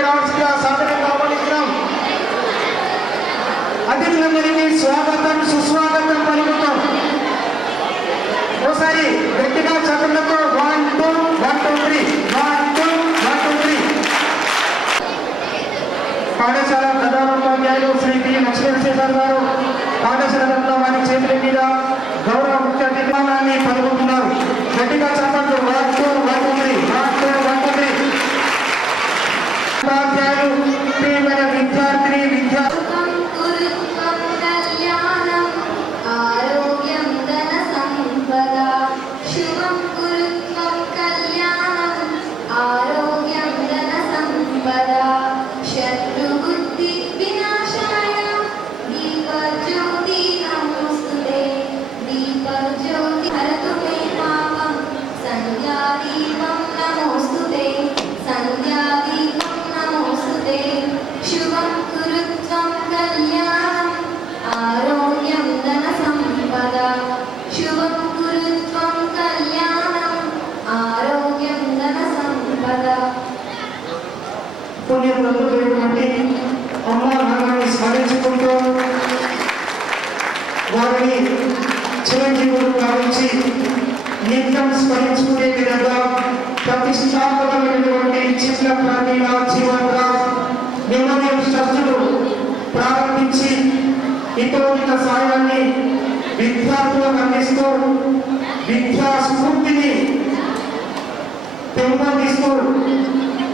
వేదికకి రావాల్సిందిగా సాధారణంగా ఆహ్వానిస్తున్నాం. అతిథులందరికీ స్వాగతం సుస్వాగతం పలుకుతాం. ఒకసారి గట్టిగా చదువులతో 1 2 1 2 3 1 2 1 2 3. పాఠశాల ప్రధానోపాధ్యాయులు శ్రీ పి లక్ష్మీనరసింహ గారు పాఠశాల తరఫున వారి చేతుల మీద గౌరవ ముఖ్య అతిథి పలుకుతున్నారు. గట్టిగా చదవండి. 1 2 1 2 3 1 2 1 2 3. ఉపాధ్యాయులు ప్రియమైన విద్యార్థిని విద్యార్థి పుణ్యమైనటువంటి అమ్మా నాన్నని స్మరించుకుంటూ వారిని చిరంజీవులు భావించి నిత్యం స్మరించుకునే విధంగా ప్రతిష్టాత్మకమైనటువంటి చిన్న ప్రాణీల జీవనరావు మెమోరియల్ ట్రస్టులు ప్రారంభించి ఇతరుల సాయాన్ని విద్యార్థులకు అందిస్తూ విద్యా స్ఫూర్తిని పెంపొందిస్తూ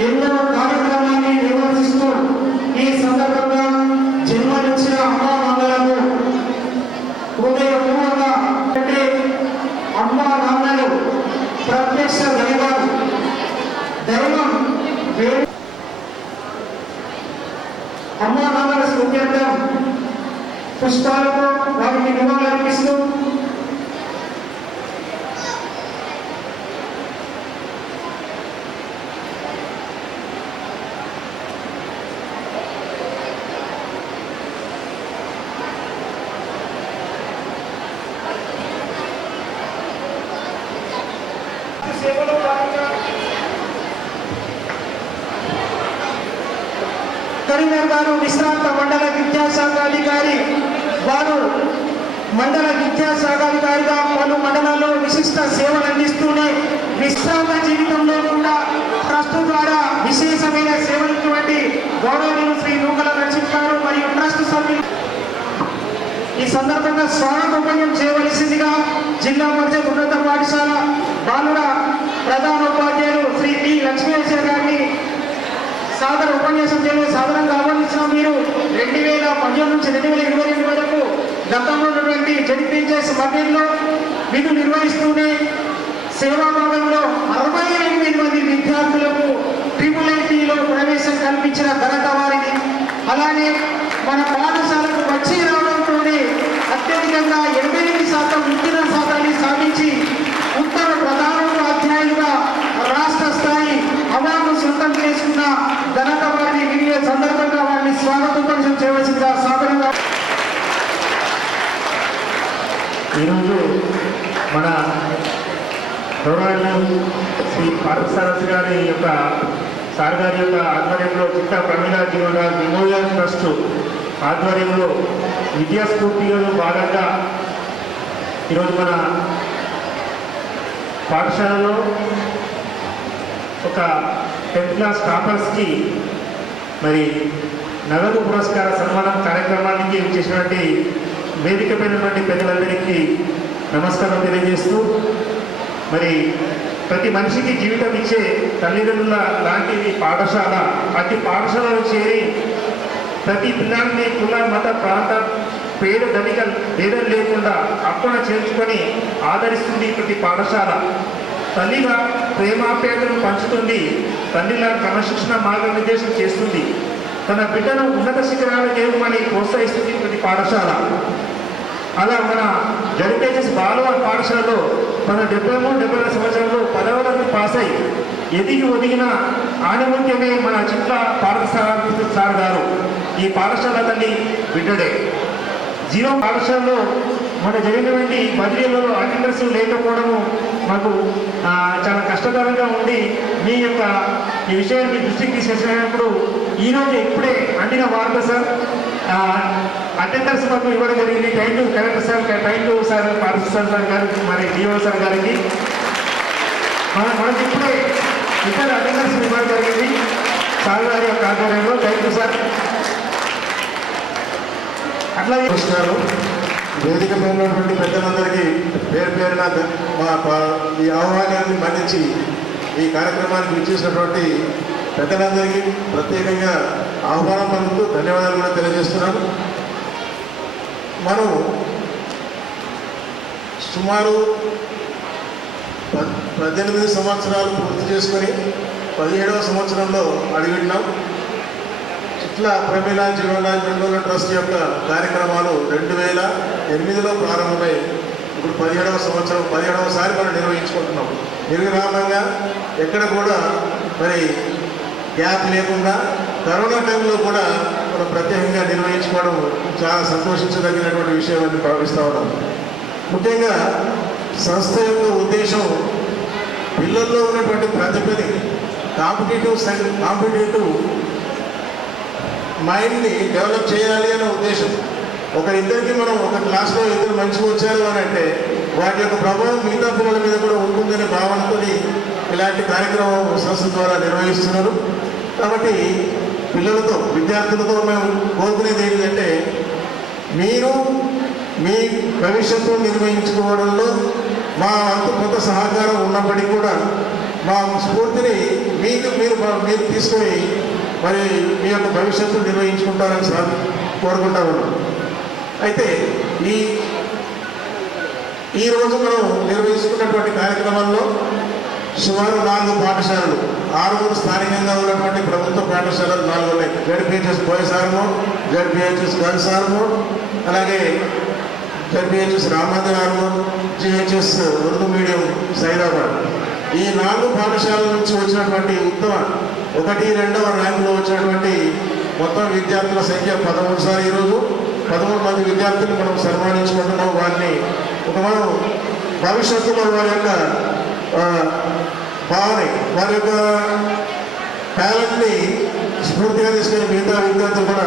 ఎన్నో కార్యక్రమాన్ని నిర్వహిస్తూ ఈ సందర్భంగా జన్మనిచ్చిన అమ్మా నాన్నలకు హృదయపూర్వకంగా అంటే అమ్మా నాన్నలు ప్రత్యక్ష దైవం అమ్మా నాన్నల స్మృత్యర్థం పుష్పాలతో వారికి నివాళులు అర్పిస్తూ కరీంనగర్ గారు విశ్రాంత మండల విద్యాశాఖ అధికారి. వారు మండల విద్యాశాఖాధికారిగా పలు మండలాల్లో విశిష్ట సేవలు అందిస్తూనే విశ్రాంత జీవితంలో కూడా ట్రస్ట్ ద్వారా విశేషమైన సేవలటువంటి గౌరవనీయులు శ్రీ నూకల నరసింహ గారు మరియు ట్రస్ట్ సభ్యులు ఈ సందర్భంగా స్వాగతోపన్యం చేయవలసిందిగా జిల్లా పరిషత్ ఉన్నత పాఠశాల బాలుర ప్రధానోపాధ్యాయులు శ్రీ పి లక్ష్మీనరసింహ గారిని సాదర ఉపన్యాసం చేయడం సాధారణంగా ఆహ్వానించిన మీరు 2018 నుంచి 2022 వరకు గతంలో ఉన్నటువంటి జడ్పీహెచ్ఎస్ మధ్యలో విధులు నిర్వహిస్తూనే సేవాభాగంలో 68 మంది విద్యార్థులకు IIITలో ప్రవేశం కల్పించిన ఘనత వారిది. అలానే మన పాఠశాలకు వచ్చి రావడంతోనే అత్యధికంగా 88% ఉత్తీర్ణ శాతాన్ని సాధించి ఉత్తర ప్రధానోపాధ్యాయులుగా రాష్ట్ర స్థాయి అవార్డు సొంతం చేసుకున్న ఘనత వారిని వినియోగ సందర్భంగా వారిని స్వాగతోపన్యాసం చేయవలసిందిగా సాధారణంగా. ఈరోజు మన గౌరవనీయులు శ్రీ పార్థసారథి గారి యొక్క సార్ గారి యొక్క ఆధ్వర్యంలో చిట్టా ప్రమీలా జీవనరావు మెమోరియల్ ట్రస్ట్ ఆధ్వర్యంలో విద్యాస్ఫూర్తిలో భాగంగా ఈరోజు మన పాఠశాలలో ఒక 10th క్లాస్ టాపర్స్కి మరి నగదు పురస్కార సన్మానం కార్యక్రమానికి చేసినటువంటి వేదికపైనటువంటి పెద్దలందరికీ నమస్కారం తెలియజేస్తూ మరి ప్రతి మనిషికి జీవితం ఇచ్చే తల్లిదండ్రుల లాంటిది పాఠశాల. అతి పాఠశాలలో చేరి ప్రతి పిల్లల్ని కుల మత ప్రాంత పేద ధనిక భేదం లేకుండా అక్కున చేర్చుకొని ఆదరిస్తుంది ప్రతి పాఠశాల. తల్లిగా ప్రేమాప్యాయతను పంచుతుంది. తల్లిలా క్రమశిక్షణ మార్గనిర్దేశం చేస్తుంది. తన బిడ్డను ఉన్నత శిఖరాలు చేరుమని ప్రోత్సహిస్తుంది ప్రతి పాఠశాల. అలా మన జడ్పీహెచ్ఎస్ బాలవ పాఠశాలలో మన 73-74 సంవత్సరంలో 10వ తరగతి పాస్ అయి ఎదిగి ఒదిగిన ఆనిముత్యమే మన చిట్ల పార్థసారథి సార్ గారు. ఈ పాఠశాల తల్లి బిడ్డడే. జీరో పాఠశాలలో మన జరిగినటువంటి బదిలీలలో అటెండెన్స్ లేకపోవడము మాకు చాలా కష్టతరంగా ఉండి మీ యొక్క ఈ విషయాన్ని మీ దృష్టికి తీసుకొచ్చినప్పుడు ఈరోజు ఇప్పుడే అందిన వార్త సార్ అటెండర్స్ మాకు ఇవ్వడం జరిగింది. Thank you collector sir, thank you sir participle sir గారికి, మరి డిఓ సార్ గారికి. మనకి ఇప్పుడే ఇతర అటెండర్స్ ఇవ్వడం జరిగింది సార్ గారి యొక్క ఆధ్వర్యంలో. Thank you sir. అట్లాగే నమస్కారం. వేదిక మీద ఉన్నటువంటి పెద్దలందరికీ పేరు పేరున ఈ ఆహ్వానాన్ని మన్నించి ఈ కార్యక్రమానికి విచ్చేసినటువంటి పెద్దలందరికీ ప్రత్యేకంగా ఆహ్వానం పలుకుతూ ధన్యవాదాలు కూడా తెలియజేస్తున్నాను. మనం సుమారు 18 సంవత్సరాలు పూర్తి చేసుకొని 17వ సంవత్సరంలో అడుగుతున్నాం. ఇట్లా ప్రమీల జీవన్రాజ్ వెంగళ ట్రస్ట్ యొక్క కార్యక్రమాలు 2008లో ప్రారంభమై ఇప్పుడు 17వ సంవత్సరం 17వసారి మనం నిర్వహించుకుంటున్నాం. నిర్విరామంగా ఎక్కడ కూడా మరి గ్యాప్ లేకుండా కరోనా టైంలో కూడా మనం ప్రత్యేకంగా నిర్వహించుకోవడం చాలా సంతోషించదగినటువంటి విషయం అని భావిస్తూ ఉన్నాం. ముఖ్యంగా సంస్థ యొక్క ఉద్దేశం పిల్లల్లో ఉన్నటువంటి ప్రతిభని కాంపిటేటివ్ మైండ్ని డెవలప్ చేయాలి అనే ఉద్దేశం. ఇద్దరికి మనం ఒక క్లాస్లో ఇద్దరు మంచిగా వచ్చారు అని అంటే వాటి యొక్క ప్రభావం మిగతా పిల్లల మీద కూడా ఉంటుందనే భావనతో ఇలాంటి కార్యక్రమం సంస్థ ద్వారా నిర్వహిస్తున్నారు. కాబట్టి పిల్లలతో విద్యార్థులతో మేము కోరుకునేది ఏంటంటే మీరు మీ భవిష్యత్తు నిర్వహించుకోవడంలో మా వంతు కొంత సహకారం ఉన్నప్పటికీ కూడా మా స్ఫూర్తిని మీరు తీసుకొని మరి మీ యొక్క భవిష్యత్తు నిర్వహించుకుంటారని కోరుకుంటా ఉన్నాం. అయితే ఈరోజు మనం నిర్వహిస్తున్నటువంటి కార్యక్రమంలో సుమారు 4 పాఠశాలలు, 6 స్థానికంగా ఉన్నటువంటి ప్రభుత్వ పాఠశాలలు 4 ఉన్నాయి. ZPHS boys Armoor, ZPHS girls Armoor, అలాగే ZPHS Ramamandir Armoor, GHS Urdu medium Saidabad. ఈ 4 పాఠశాలల నుంచి వచ్చినటువంటి ఉత్తమ 1, 2వ ర్యాంకులో వచ్చినటువంటి మొత్తం విద్యార్థుల సంఖ్య 13 సార్. ఈరోజు 13 మంది విద్యార్థులు మనం సన్మానించుకుంటున్నాం. వారిని మనం భవిష్యత్తులో వారి యొక్క భావని, వారి యొక్క టాలెంట్ని స్ఫూర్తిగా తీసుకుని మిగతా విద్యార్థులు కూడా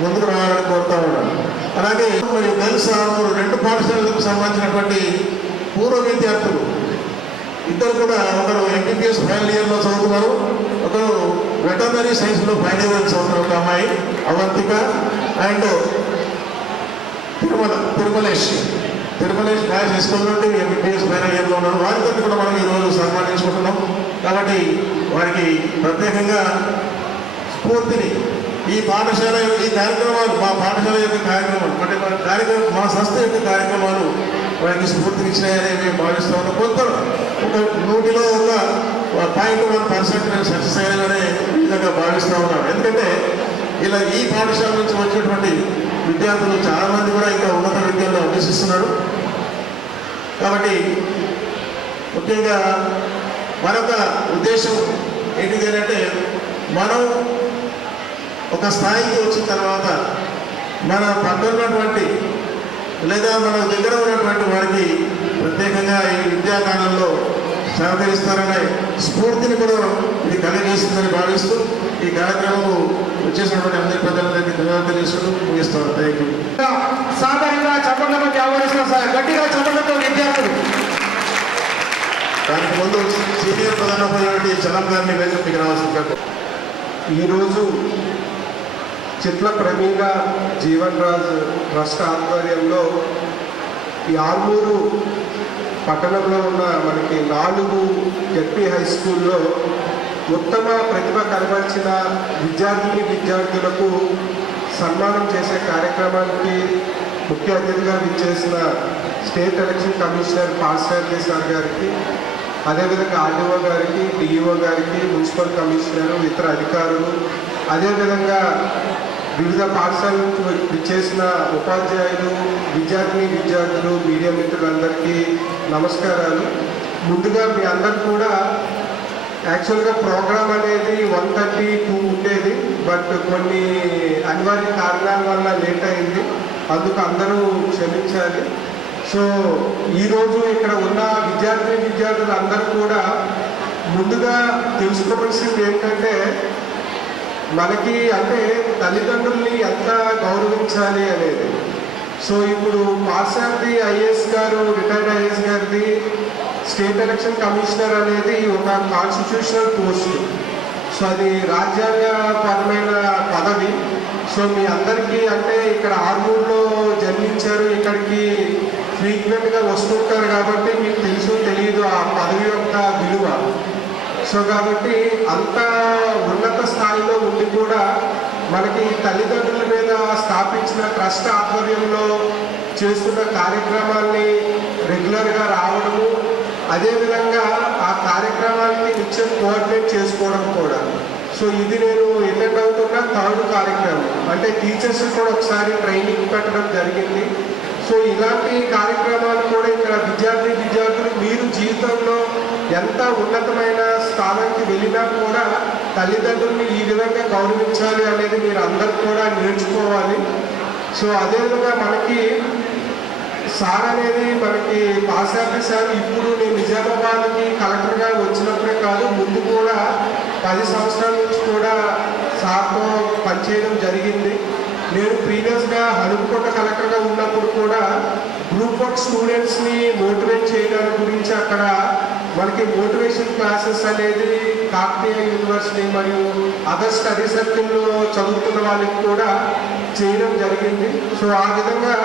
ముందుకు రావాలని కోరుతా ఉన్నాను. అలాగే మరి గర్ల్స్ 2 పాఠశాలలకు సంబంధించినటువంటి పూర్వ విద్యార్థులు ఇద్దరు కూడా, ఒకరు ఎంబీబీఎస్ ఫైనల్ ఇయర్లో చదువుతున్నారు, ఒకరు వెటర్నరీ సైన్స్లో ఫైనల్ ఇయర్ చదువుతున్నారు. ఒక అమ్మాయి Avantika and Tirumalesh boys high school నుండి ఎంబీబీఎస్ ఫైనల్ ఇయర్లో ఉన్నారు. వారితో కూడా మనం ఈరోజు సన్మానించుకుంటున్నాం. కాబట్టి వారికి ప్రత్యేకంగా స్ఫూర్తిని ఈ పాఠశాల ఈ కార్యక్రమాలు, మా పాఠశాల యొక్క కార్యక్రమాలు అంటే మా సంస్థ యొక్క కార్యక్రమాలు వారికి స్ఫూర్తినిచ్చినాయని మేము భావిస్తూ ఉన్నాం. కొంత ఒక 100లో ఒక 0.1% నేను సక్సెస్ అయ్యాననే విధంగా భావిస్తూ ఉన్నాను. ఎందుకంటే ఇలా ఈ పాఠశాల నుంచి వచ్చినటువంటి విద్యార్థులు చాలామంది కూడా ఇంకా ఉన్నత విద్యల్లో అభ్యసిస్తున్నారు. కాబట్టి ముఖ్యంగా మరొక ఉద్దేశం ఏంటిది అంటే, మనం ఒక స్థాయికి వచ్చిన తర్వాత మన పక్కన ఉన్నటువంటి లేదా మన దగ్గర ఉన్నటువంటి వారికి ప్రత్యేకంగా ఈ విద్యాకాలంలో సహకరిస్తారనే స్ఫూర్తిని కూడా ఇది కలిగజేస్తుందని భావిస్తూ ఈ కార్యక్రమం వచ్చేసినటువంటి అందరి పెద్దలందరికీ ధన్యవాదాలు తెలుసుకుంటూ ముగిస్తాను. Thank you. సాధారణంగా చప్పట్ల మధ్య ఆహ్వానిస్తున్న సార్, గట్టిగా చప్పట్లతో విద్యార్థులు. దానికి ముందు సీనియర్ ప్రధానోపాధ్యాయుడి చలం గారిని వేదికకి రావాల్సిందిగా. ఈరోజు చిట్ల ప్రమీల జీవన్ రాజ్ ట్రస్ట్ ఆధ్వర్యంలో ఈ ఆర్మూరు పట్టణంలో ఉన్న మనకి 4 జడ్పీ హై స్కూల్లో ఉత్తమ ప్రతిభ కనబరిచిన విద్యార్థులకు సన్మానం చేసే కార్యక్రమానికి ముఖ్య అతిథిగా విచ్చేసిన state election commissioner Parthasarathi sir గారికి, అదేవిధంగా ఆర్డీఓ గారికి, డిఈఓ గారికి, మున్సిపల్ కమిషనర్, ఇతర అధికారులు, అదేవిధంగా వివిధ పాఠశాలల నుంచి విచ్చేసిన ఉపాధ్యాయులు, విద్యార్థులు, మీడియా మిత్రులందరికీ నమస్కారాలు. ముందుగా మీ అందరు కూడా యాక్చువల్గా ప్రోగ్రామ్ అనేది 1:32 ఉండేది, బట్ కొన్ని అనివార్య కారణాల వల్ల లేట్ అయింది. అందుకు అందరూ క్షమించాలి. సో ఈరోజు ఇక్కడ ఉన్న విద్యార్థులు అందరూ కూడా ముందుగా తెలుసుకోవాల్సింది ఏంటంటే మనకి అంటే తల్లిదండ్రుల్ని ఎంత గౌరవించాలి అనేది. సో ఇప్పుడు పార్సారథి ఐఏఎస్ గారు, రిటైర్డ్ ఐఏఎస్ గారిది స్టేట్ ఎలక్షన్ కమిషనర్ అనేది ఒక కాన్స్టిట్యూషనల్ పోస్ట్. సో అది రాజ్యాంగపరమైన పదవి. సో మీ అందరికీ అంటే ఇక్కడ ఆర్మూర్లో జన్మించారు, ఇక్కడికి ఫ్రీక్వెంట్గా వస్తుంటారు కాబట్టి మీకు తెలుసు తెలియదు ఆ పదవి యొక్క విలువ. సో కాబట్టి అంత ఉన్నత స్థాయిలో ఉండి కూడా మనకి తల్లిదండ్రుల మీద స్థాపించిన ట్రస్ట్ ఆధ్వర్యంలో చేస్తున్న కార్యక్రమాల్ని రెగ్యులర్గా రావడము, అదేవిధంగా ఆ కార్యక్రమానికి నిత్యం కోఆర్డినేట్ చేసుకోవడం కూడా. సో ఇది నేను అటెండ్ అవుతున్న 3rd కార్యక్రమం. అంటే టీచర్స్ కూడా ఒకసారి ట్రైనింగ్ పెట్టడం జరిగింది. సో ఇలాంటి కార్యక్రమాలు కూడా ఇక్కడ విద్యార్థులు మీరు జీవితంలో ఎంత ఉన్నతమైన స్థానానికి వెళ్ళినా కూడా తల్లిదండ్రుల్ని ఈ విధంగా గౌరవించాలి అనేది మీరు అందరూ కూడా నేర్చుకోవాలి. సో అదేవిధంగా మనకి సార్ అనేది మనకి పార్సారథి సార్ ఇప్పుడు నేను నిజామాబాద్కి కలెక్టర్గా వచ్చినప్పుడే కాదు, ముందు కూడా 10 సంవత్సరాల నుంచి కూడా సార్తో పనిచేయడం జరిగింది. నేను ప్రీవియస్గా హనుమకొండ కలెక్టర్గా ఉన్నప్పుడు కూడా గ్రూప్ వర్క్ స్టూడెంట్స్ని మోటివేట్ చేయడానికి గురించి అక్కడ మనకి మోటివేషన్ క్లాసెస్ అనేది కాకతీయ యూనివర్సిటీ మరియు అదర్ స్టడీ సర్కిల్లో చదువుతున్న వాళ్ళకి కూడా చేయడం జరిగింది. సో ఆ విధంగా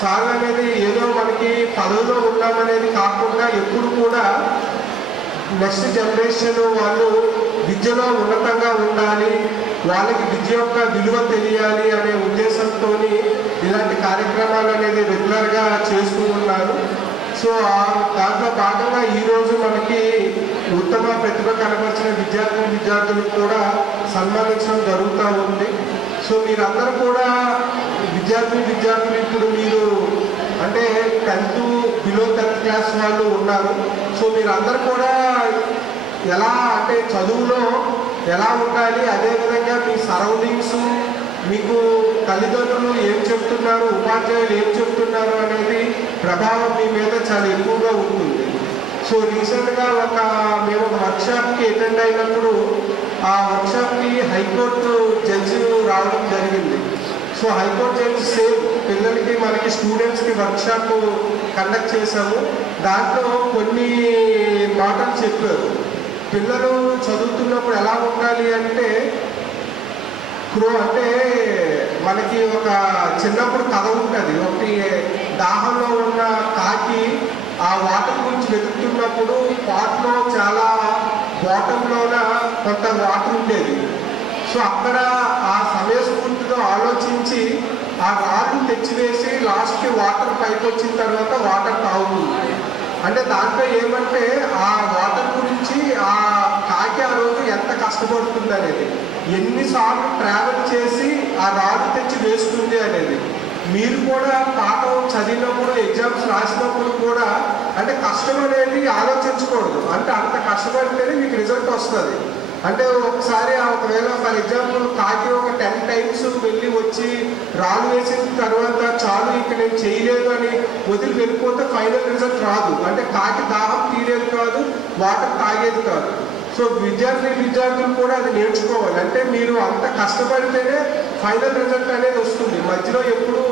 సార్ అనేది ఏదో మనకి పదవిలో ఉన్నామనేది కాకుండా ఎప్పుడు కూడా నెక్స్ట్ జనరేషన్ వాళ్ళు విద్యలో ఉన్నతంగా ఉండాలి, వాళ్ళకి విద్య యొక్క విలువ తెలియాలి అనే ఉద్దేశంతో ఇలాంటి కార్యక్రమాలు అనేది రెగ్యులర్గా చేస్తూ ఉన్నారు. సో దాంట్లో భాగంగా ఈరోజు మనకి ఉత్తమ ప్రతిభ కనబరిచిన విద్యార్థులకు కూడా సన్మానించడం జరుగుతూ ఉంది. సో మీరందరూ కూడా విద్యార్థులు ఇప్పుడు మీరు అంటే 10th బిలో 10th క్లాస్ వాళ్ళు ఉన్నారు. సో మీరందరూ కూడా ఎలా అంటే చదువులో ఎలా ఉండాలి, అదేవిధంగా మీ సరౌండింగ్స్, మీకు తల్లిదండ్రులు ఏం చెప్తున్నారు, ఉపాధ్యాయులు ఏం చెప్తున్నారు అనేది ప్రభావం మీ మీద చాలా ఎక్కువగా ఉంటుంది. సో రీసెంట్గా మేము ఒక వర్క్షాప్కి అటెండ్ అయినప్పుడు ఆ వర్క్షాప్కి హైకోర్టు జడ్జి రావడం జరిగింది. సో హైకోర్టు జడ్జి సేమ్ పిల్లలకి మనకి స్టూడెంట్స్కి వర్క్షాప్ కండక్ట్ చేశాము. దాంట్లో కొన్ని మాటలు చెప్పారు. పిల్లలు చదువుతున్నప్పుడు ఎలా ఉండాలి అంటే అంటే మనకి ఒక చిన్నప్పుడు కథ ఉంటుంది. ఒకటి దాహంలో ఉన్న కాకి ఆ వాటర్ గురించి వెతుకుతున్నప్పుడు పాట్లో చాలా బాటంలోన కొంత వాటర్ ఉండేది. సో అక్కడ ఆ సమయస్ఫూర్తితో ఆలోచించి ఆ రాళ్ళు తెచ్చివేసి లాస్ట్కి వాటర్ పైకి వచ్చిన తర్వాత వాటర్ తాగుతుంది. అంటే దాంట్లో ఏమంటే ఆ వాటర్ గురించి ఆ కాకి ఆ రోజు ఎంత కష్టపడుతుంది అనేది, ఎన్నిసార్లు ట్రావెల్ చేసి ఆ రాళ్ళు తెచ్చి వేస్తుంది అనేది. మీరు కూడా పాఠం చదివినప్పుడు ఎగ్జామ్స్ రాసినప్పుడు కూడా అంటే కష్టం అనేది ఆలోచించకూడదు. అంటే అంత కష్టపడితేనే మీకు రిజల్ట్ వస్తుంది. అంటే ఒకసారి ఒకవేళ ఫర్ ఎగ్జాంపుల్ కాకి ఒక 10 times వెళ్ళి వచ్చి రాళ్ళు వేసిన తర్వాత చాలు ఇంక నేను చేయలేదు అని వదిలి వెళ్ళిపోతే ఫైనల్ రిజల్ట్ రాదు. అంటే కాకి దాహం తీరేది కాదు, వాటర్ తాగేది కాదు. సో విద్యార్థులు కూడా అది నేర్చుకోవాలి. అంటే మీరు అంత కష్టపడితేనే ఫైనల్ రిజల్ట్ అనేది వస్తుంది. మధ్యలో ఎప్పుడు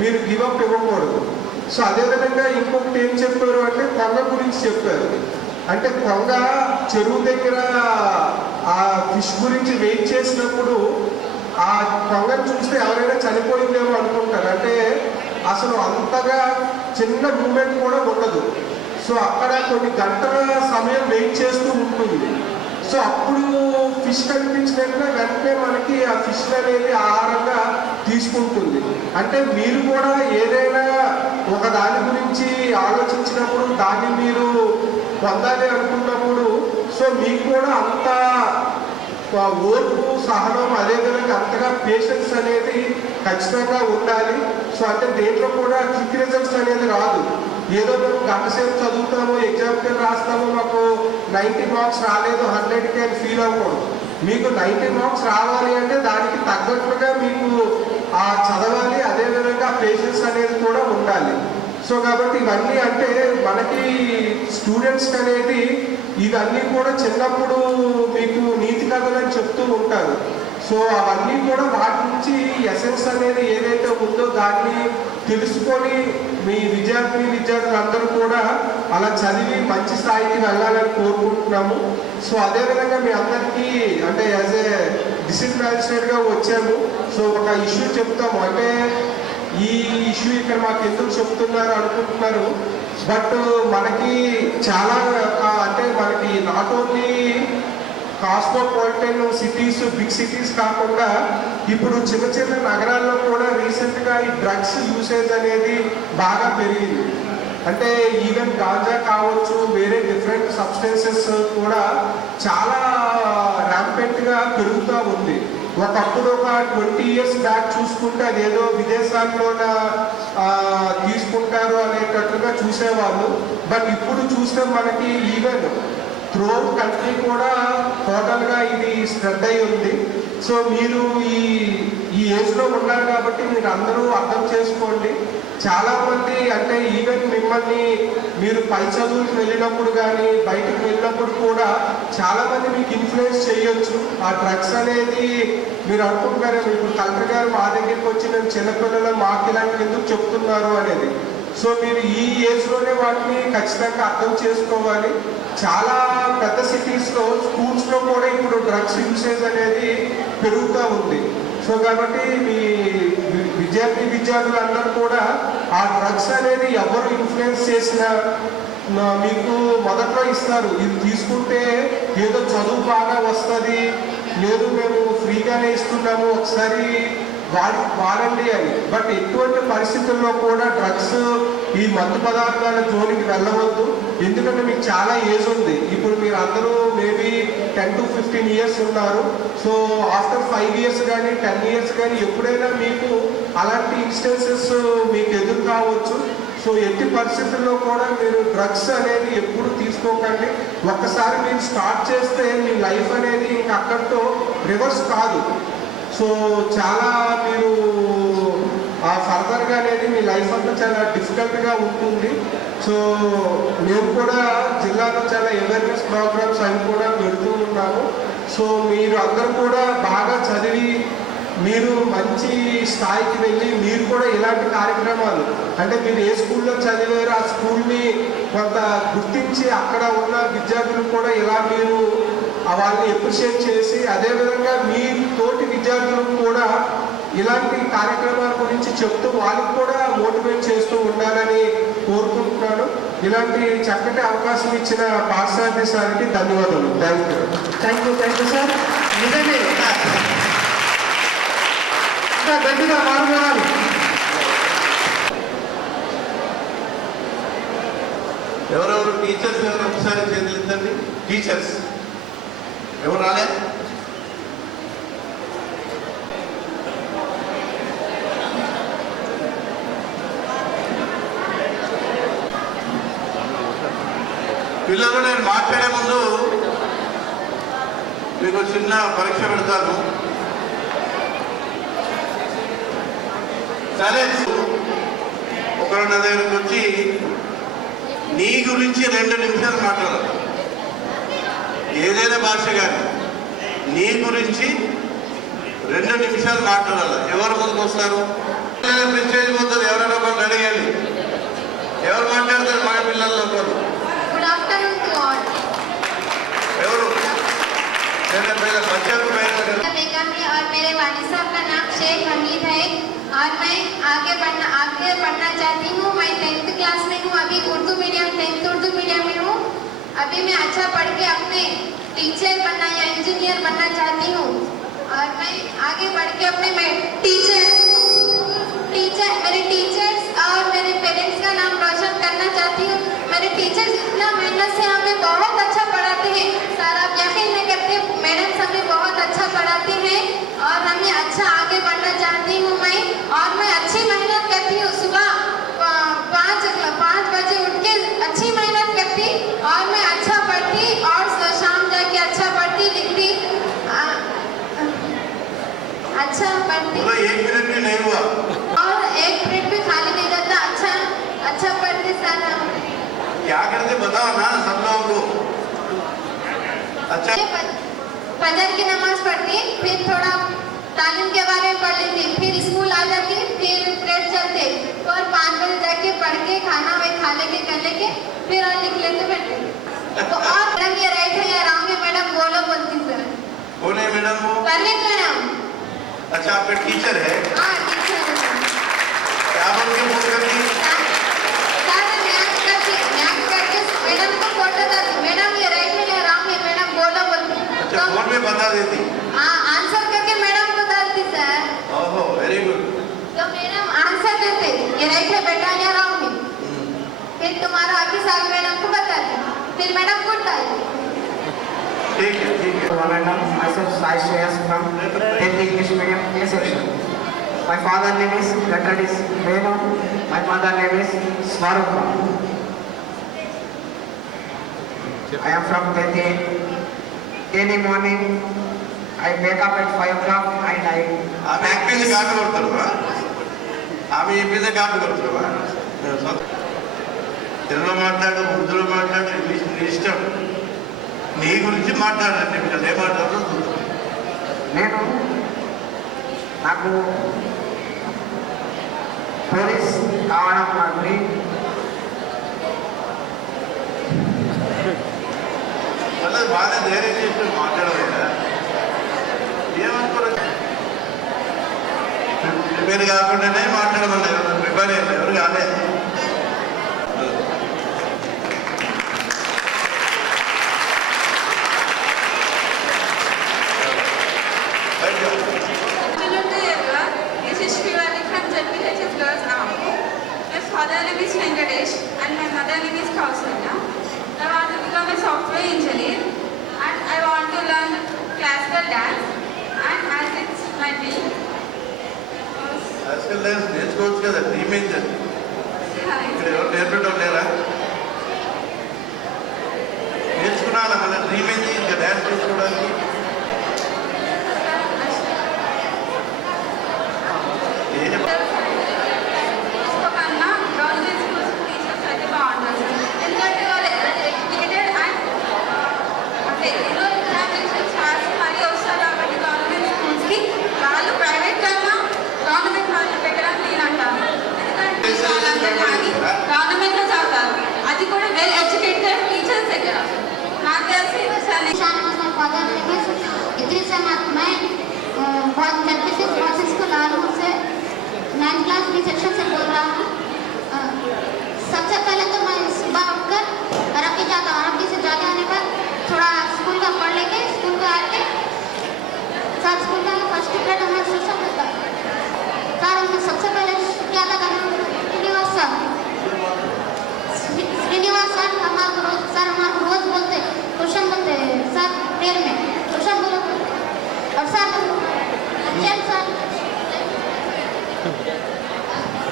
మీరు గివప్ ఇవ్వకూడదు. సో అదేవిధంగా ఇంకొకటి ఏం చెప్పారు అంటే కొంగ గురించి చెప్పారు. అంటే కొంగ చెరువు దగ్గర ఆ ఫిష్ గురించి వెయిట్ చేసినప్పుడు ఆ కొంగను చూస్తే ఎవరైనా చనిపోయిందేమో అనుకుంటారు. అంటే అసలు అంతగా చిన్న మూమెంట్ కూడా ఉండదు. సో అక్కడ కొన్ని గంటల సమయం వెయిట్ చేస్తూ ఉంటుంది. సో అప్పుడు ఫిష్ కనిపించినట్లే వెంటనే మనకి ఆ ఫిష్ అనేది ఆహారంగా తీసుకుంటుంది. అంటే మీరు కూడా ఏదైనా ఒక దాని గురించి ఆలోచించినప్పుడు దాన్ని మీరు పొందాలి అనుకున్నప్పుడు సో మీకు కూడా అంత ఓర్పు, సహనం, అదేవిధంగా అంతగా పేషెన్స్ అనేది ఖచ్చితంగా ఉండాలి. సో అంటే దేంట్లో కూడా క్విక్ రిజల్ట్స్ అనేది రాదు. ఏదో మేము గంట సేపు చదువుతాము, ఎగ్జామ్కి రాస్తాము, మాకు 90 మార్క్స్ రాలేదు 100కి అని ఫీల్ అవ్వకూడదు. మీకు 90 మార్క్స్ రావాలి అంటే దానికి తగ్గట్టుగా మీకు ఆ చదవాలి, అదేవిధంగా పేషెన్స్ అనేది కూడా ఉండాలి. సో కాబట్టి ఇవన్నీ అంటే మనకి స్టూడెంట్స్కి అనేది ఇవన్నీ కూడా చిన్నప్పుడు మీకు నీతి కథలు అని చెప్తూ ఉంటారు. సో అవన్నీ కూడా వాటి నుంచి ఎసెన్స్ అనేది ఏదైతే ఉందో దాన్ని తెలుసుకొని మీ విద్యార్థులందరూ కూడా అలా చదివి మంచి స్థాయికి వెళ్ళాలని కోరుకుంటున్నాము. సో అదేవిధంగా మీ అందరికీ అంటే యాజ్ ఏ డిస్ట్రిక్ట్ మ్యాజిస్ట్రేట్గా వచ్చాము. సో ఒక ఇష్యూ చెప్తాము. అంటే ఈ ఇష్యూ ఇక్కడ మాకు ఎందుకు చెప్తున్నారు అనుకుంటున్నారు, బట్ మనకి చాలా అంటే మనకి not only cosmopolitan cities, big cities కాకుండా ఇప్పుడు చిన్న చిన్న నగరాల్లో కూడా రీసెంట్గా ఈ డ్రగ్స్ యూసేజ్ అనేది బాగా పెరిగింది. అంటే ఈవెన్ గాంజా కావచ్చు, వేరే డిఫరెంట్ సబ్స్టెన్సెస్ కూడా చాలా ర్యాంపెంట్గా పెరుగుతూ ఉంది. ఒకప్పుడు ఒక 20 years బ్యాక్ చూసుకుంటే అదేదో విదేశాల్లోన తీసుకుంటారు అనేటట్లుగా చూసేవాళ్ళు. బట్ ఇప్పుడు చూస్తే మనకి ఈవెన్ త్రూఅవుట్ కంట్రీ కూడా టోటల్గా ఇది స్ప్రెడ్ అయి ఉంది. సో మీరు ఈ ఏజ్లో ఉన్నారు కాబట్టి మీరు అందరూ అర్థం చేసుకోండి. చాలామంది అంటే ఈవెన్ మిమ్మల్ని మీరు పై చదువులకు వెళ్ళినప్పుడు కానీ బయటకు వెళ్ళినప్పుడు కూడా చాలామంది మీకు ఇన్ఫ్లుయెన్స్ చేయొచ్చు. ఆ డ్రగ్స్ అనేది మీరు అనుకుంటారు ఇప్పుడు కలెక్టర్ గారు మా దగ్గరికి వచ్చి మేము చిన్నపిల్లలు మాకు ఇలాంటివి ఎందుకు చెప్తున్నారు అనేది. సో మీరు ఈ ఏజ్లోనే వాటిని ఖచ్చితంగా అర్థం చేసుకోవాలి. చాలా పెద్ద సిటీస్లో స్కూల్స్లో కూడా ఇప్పుడు డ్రగ్స్ యూసేజ్ అనేది పెరుగుతూ ఉంది. సో కాబట్టి మీ విద్యార్థులందరూ కూడా ఆ డ్రగ్స్ అనేది ఎవరు ఇన్ఫ్లుయెన్స్ చేసినా మీకు మొదట్లో ఇస్తారు, ఇది తీసుకుంటే ఏదో చదువు బాగా వస్తుంది, లేదు మేము ఫ్రీగానే ఇస్తున్నాము ఒకసారి వాడండి అని. బట్ ఎటువంటి పరిస్థితుల్లో కూడా డ్రగ్స్ ఈ మందు పదార్థాల జోలికి వెళ్ళవద్దు. ఎందుకంటే మీకు చాలా ఏజ్ ఉంది. ఇప్పుడు మీరు అందరూ మేబీ 10 to 15 years ఉన్నారు. సో ఆఫ్టర్ 5 years కానీ 10 years కానీ ఎప్పుడైనా మీకు అలాంటి ఇన్స్టెన్సెస్ మీకు ఎదురు కావచ్చు. సో ఎట్టి పరిస్థితుల్లో కూడా మీరు డ్రగ్స్ అనేది ఎప్పుడు తీసుకోకండి. ఒక్కసారి మీరు స్టార్ట్ చేస్తే మీ లైఫ్ అనేది ఇంకా అక్కడితో రివర్స్ కాదు. సో చాలా మీరు ఫర్దర్గా అనేది మీ లైఫ్ అంతా చాలా డిఫికల్ట్గా ఉంటుంది. సో మేము కూడా జిల్లాలో చాలా అవేర్నెస్ ప్రోగ్రామ్స్ అవి కూడా పెడుతూ ఉన్నాము. సో మీరు అందరూ కూడా బాగా చదివి మీరు మంచి స్థాయికి వెళ్ళి మీరు కూడా ఇలాంటి కార్యక్రమాలు అంటే మీరు ఏ స్కూల్లో చదివారో ఆ స్కూల్ని కొంత గుర్తించి అక్కడ ఉన్న విద్యార్థులు కూడా ఇలా మీరు వాళ్ళని అప్రిషియేట్ చేసి అదేవిధంగా మీ తోటి విద్యార్థులకు కూడా ఇలాంటి కార్యక్రమాల గురించి చెప్తూ వాళ్ళకి కూడా మోటివేట్ చేస్తూ ఉండాలని కోరుకుంటున్నాను. ఇలాంటి చక్కటి అవకాశం ఇచ్చిన పాఠశాల సార్కి ధన్యవాదాలు. Thank you sir. నిజంగా ఇంకా గట్టిగా మాట్లాడాలి. ఎవరెవరు టీచర్స్ ఎవరు ఒకసారి చేతులు ఎత్తండి. టీచర్స్ ఎవరు రాలే? పిల్లలు నేను మాట్లాడే ముందు మీకు చిన్న పరీక్ష పెడతాను. సరే, ఒకరు నా దగ్గరికి వచ్చి నీ గురించి 2 నిమిషాలు మాట్లాడాలి. ఏదైనా భాష కానీ నీ గురించి 2 నిమిషాలు మాట్లాడాలి. ఎవరు ముందుకు వస్తారు? మెసేజ్ పోతుంది. ఎవరైనా ఒకరు అడిగాలి. ఎవరు మాట్లాడతారు? మన పిల్లల్లో ఒకరు. Good afternoon to all. ఎవరు? बच्चा को बेगम है और मेरे वालिद साहब का नाम शेख हमीद है और मैं आगे पढ़ना चाहती हूँ. मैं 10th क्लास में हूँ. अभी 10th उर्दू मीडियम में हूँ. अभी मैं अच्छा पढ़ के अपने टीचर बनना या इंजीनियर बनना चाहती हूँ और मैं आगे बढ़ के अपने मेरे टीचर्स और मेरे पेरेंट्स का नाम रोशन करना चाहती हूँ. मेरे टीचर्स इतना मेहनत से हमें बहुत अच्छा पढ़ाते हैं सर, आप यकीन नहीं करते. मैडम्स हमें बहुत अच्छा पढ़ाते हैं और हमें अच्छा आगे बढ़ना चाहती हूँ मैं. और मैं अच्छी मेहनत करती हूँ. सुबह 5 बजे उठ के अच्छी मेहनत करती और मैं अच्छा पढ़ती और शाम जाके अच्छा पढ़ती लिखती, अच्छा पढ़ती. 1 मिनट भी नहीं हुआ और 1 मिनट भी खाली नहीं जाता. अच्छा पढ़ती सर. क्या करते बताओ ना सब लोगों को. अच्छा फजर की नमाज पढ़ती, फिर थोड़ा तालीम के बारे में पढ़ लेती, फिर स्कूल आ जाती, फिर प्रेयर चलते और 5 बजे जाके पढ़ के खाना वे खा लेके कर लेके फिर और लिख लेते बैठते। तो और मैडम ये राइट है या रॉन्ग है मैडम बोलो बोलती सर। कौन है मैडम वो? परवीन मैडम। अच्छा आपका टीचर है? हाँ टीचर है सर। क्या बोल के फोन करती? सर मैथ करके मैडम को फोटो डालती, मैडम ये राइट है या रॉन्ग है मैडम बोलो बोलती। अच्छा फोन में बता देती? हाँ आंसर करके मैडम को डालती सर। ओहो वेरी गुड। तो मैडम आंसर देते ये राइट है बेटा या रॉन्ग है, फिर तुम्हारा आगे साल मैडम को बताते, फिर मैडम को डालती। ठीक है ठीक है। Madam, myself Sai Shreyas from 10th English Medium A section. My father name is Gatradis Venu. My mother name is Swarupa. I am from 10th A. Daily morning, I wake up at 5 o'clock and I ఆమె చెప్పింది కాటు కొడతారువా? ఆమె చెప్పింది కాటు కొడతారువా? తెలుగులో మాట్లాడు, ఉర్దూలో మాట్లాడు, ఇంగ్లీష్ నీ ఇష్టం. నీ గురించి మాట్లాడండి, మీకు అదే మాట్లాడుతూ నేను నాకు పోలీస్ కావడం నాకు మళ్ళీ బాగానే ధైర్యం చేసి మాట్లాడలేదా? ఏమనుకోరు ప్రిపేర్ కాకుండానే మాట్లాడమన్నారు. ప్రిపేర్ అయ్యారు ఎవరు కాలేదు. Father name is Venkatesh and my mother name is Kausalya. I want to become a software engineer and I want to learn classical dance and as it's my dream. Classical dance నేర్చుకోవచ్చు కదా, dream ఏంటి? ఇక్కడ ఎవరు నేర్పడం లేరా? నేర్చుకున్నాను మన dream ఏంటి ఇంకా డ్యాన్స్ నేర్చుకోవడానికి? గవర్నమెంట్ లో చదువుతారు, అది కూడా వెల్ ఎడ్యుకేటెడ్ టీచర్స్ దగ్గర. నాకు తెలిసి father name is Idris Ahmad. मैं बहुत 36 क्लासेस को लाहौर से 9th क्लास बी सेक्शन से बोल रहा हूँ। सबसे पहले तो मैं सुबह उठकर अरबी जाता हूँ, अरबी से जाके आने पर थोड़ा स्कूल का पढ़ लेके स्कूल को आके सर स्कूल का फर्स्ट पीरियड हमें शिक्षक होता है सर, हमें सबसे पहले क्या था करना श्रीनिवास सर हमारे रोज बोलते क्वेश्चन बोलते सर प्रेयर में क्वेश्चन बोलो और सर बच्चन सर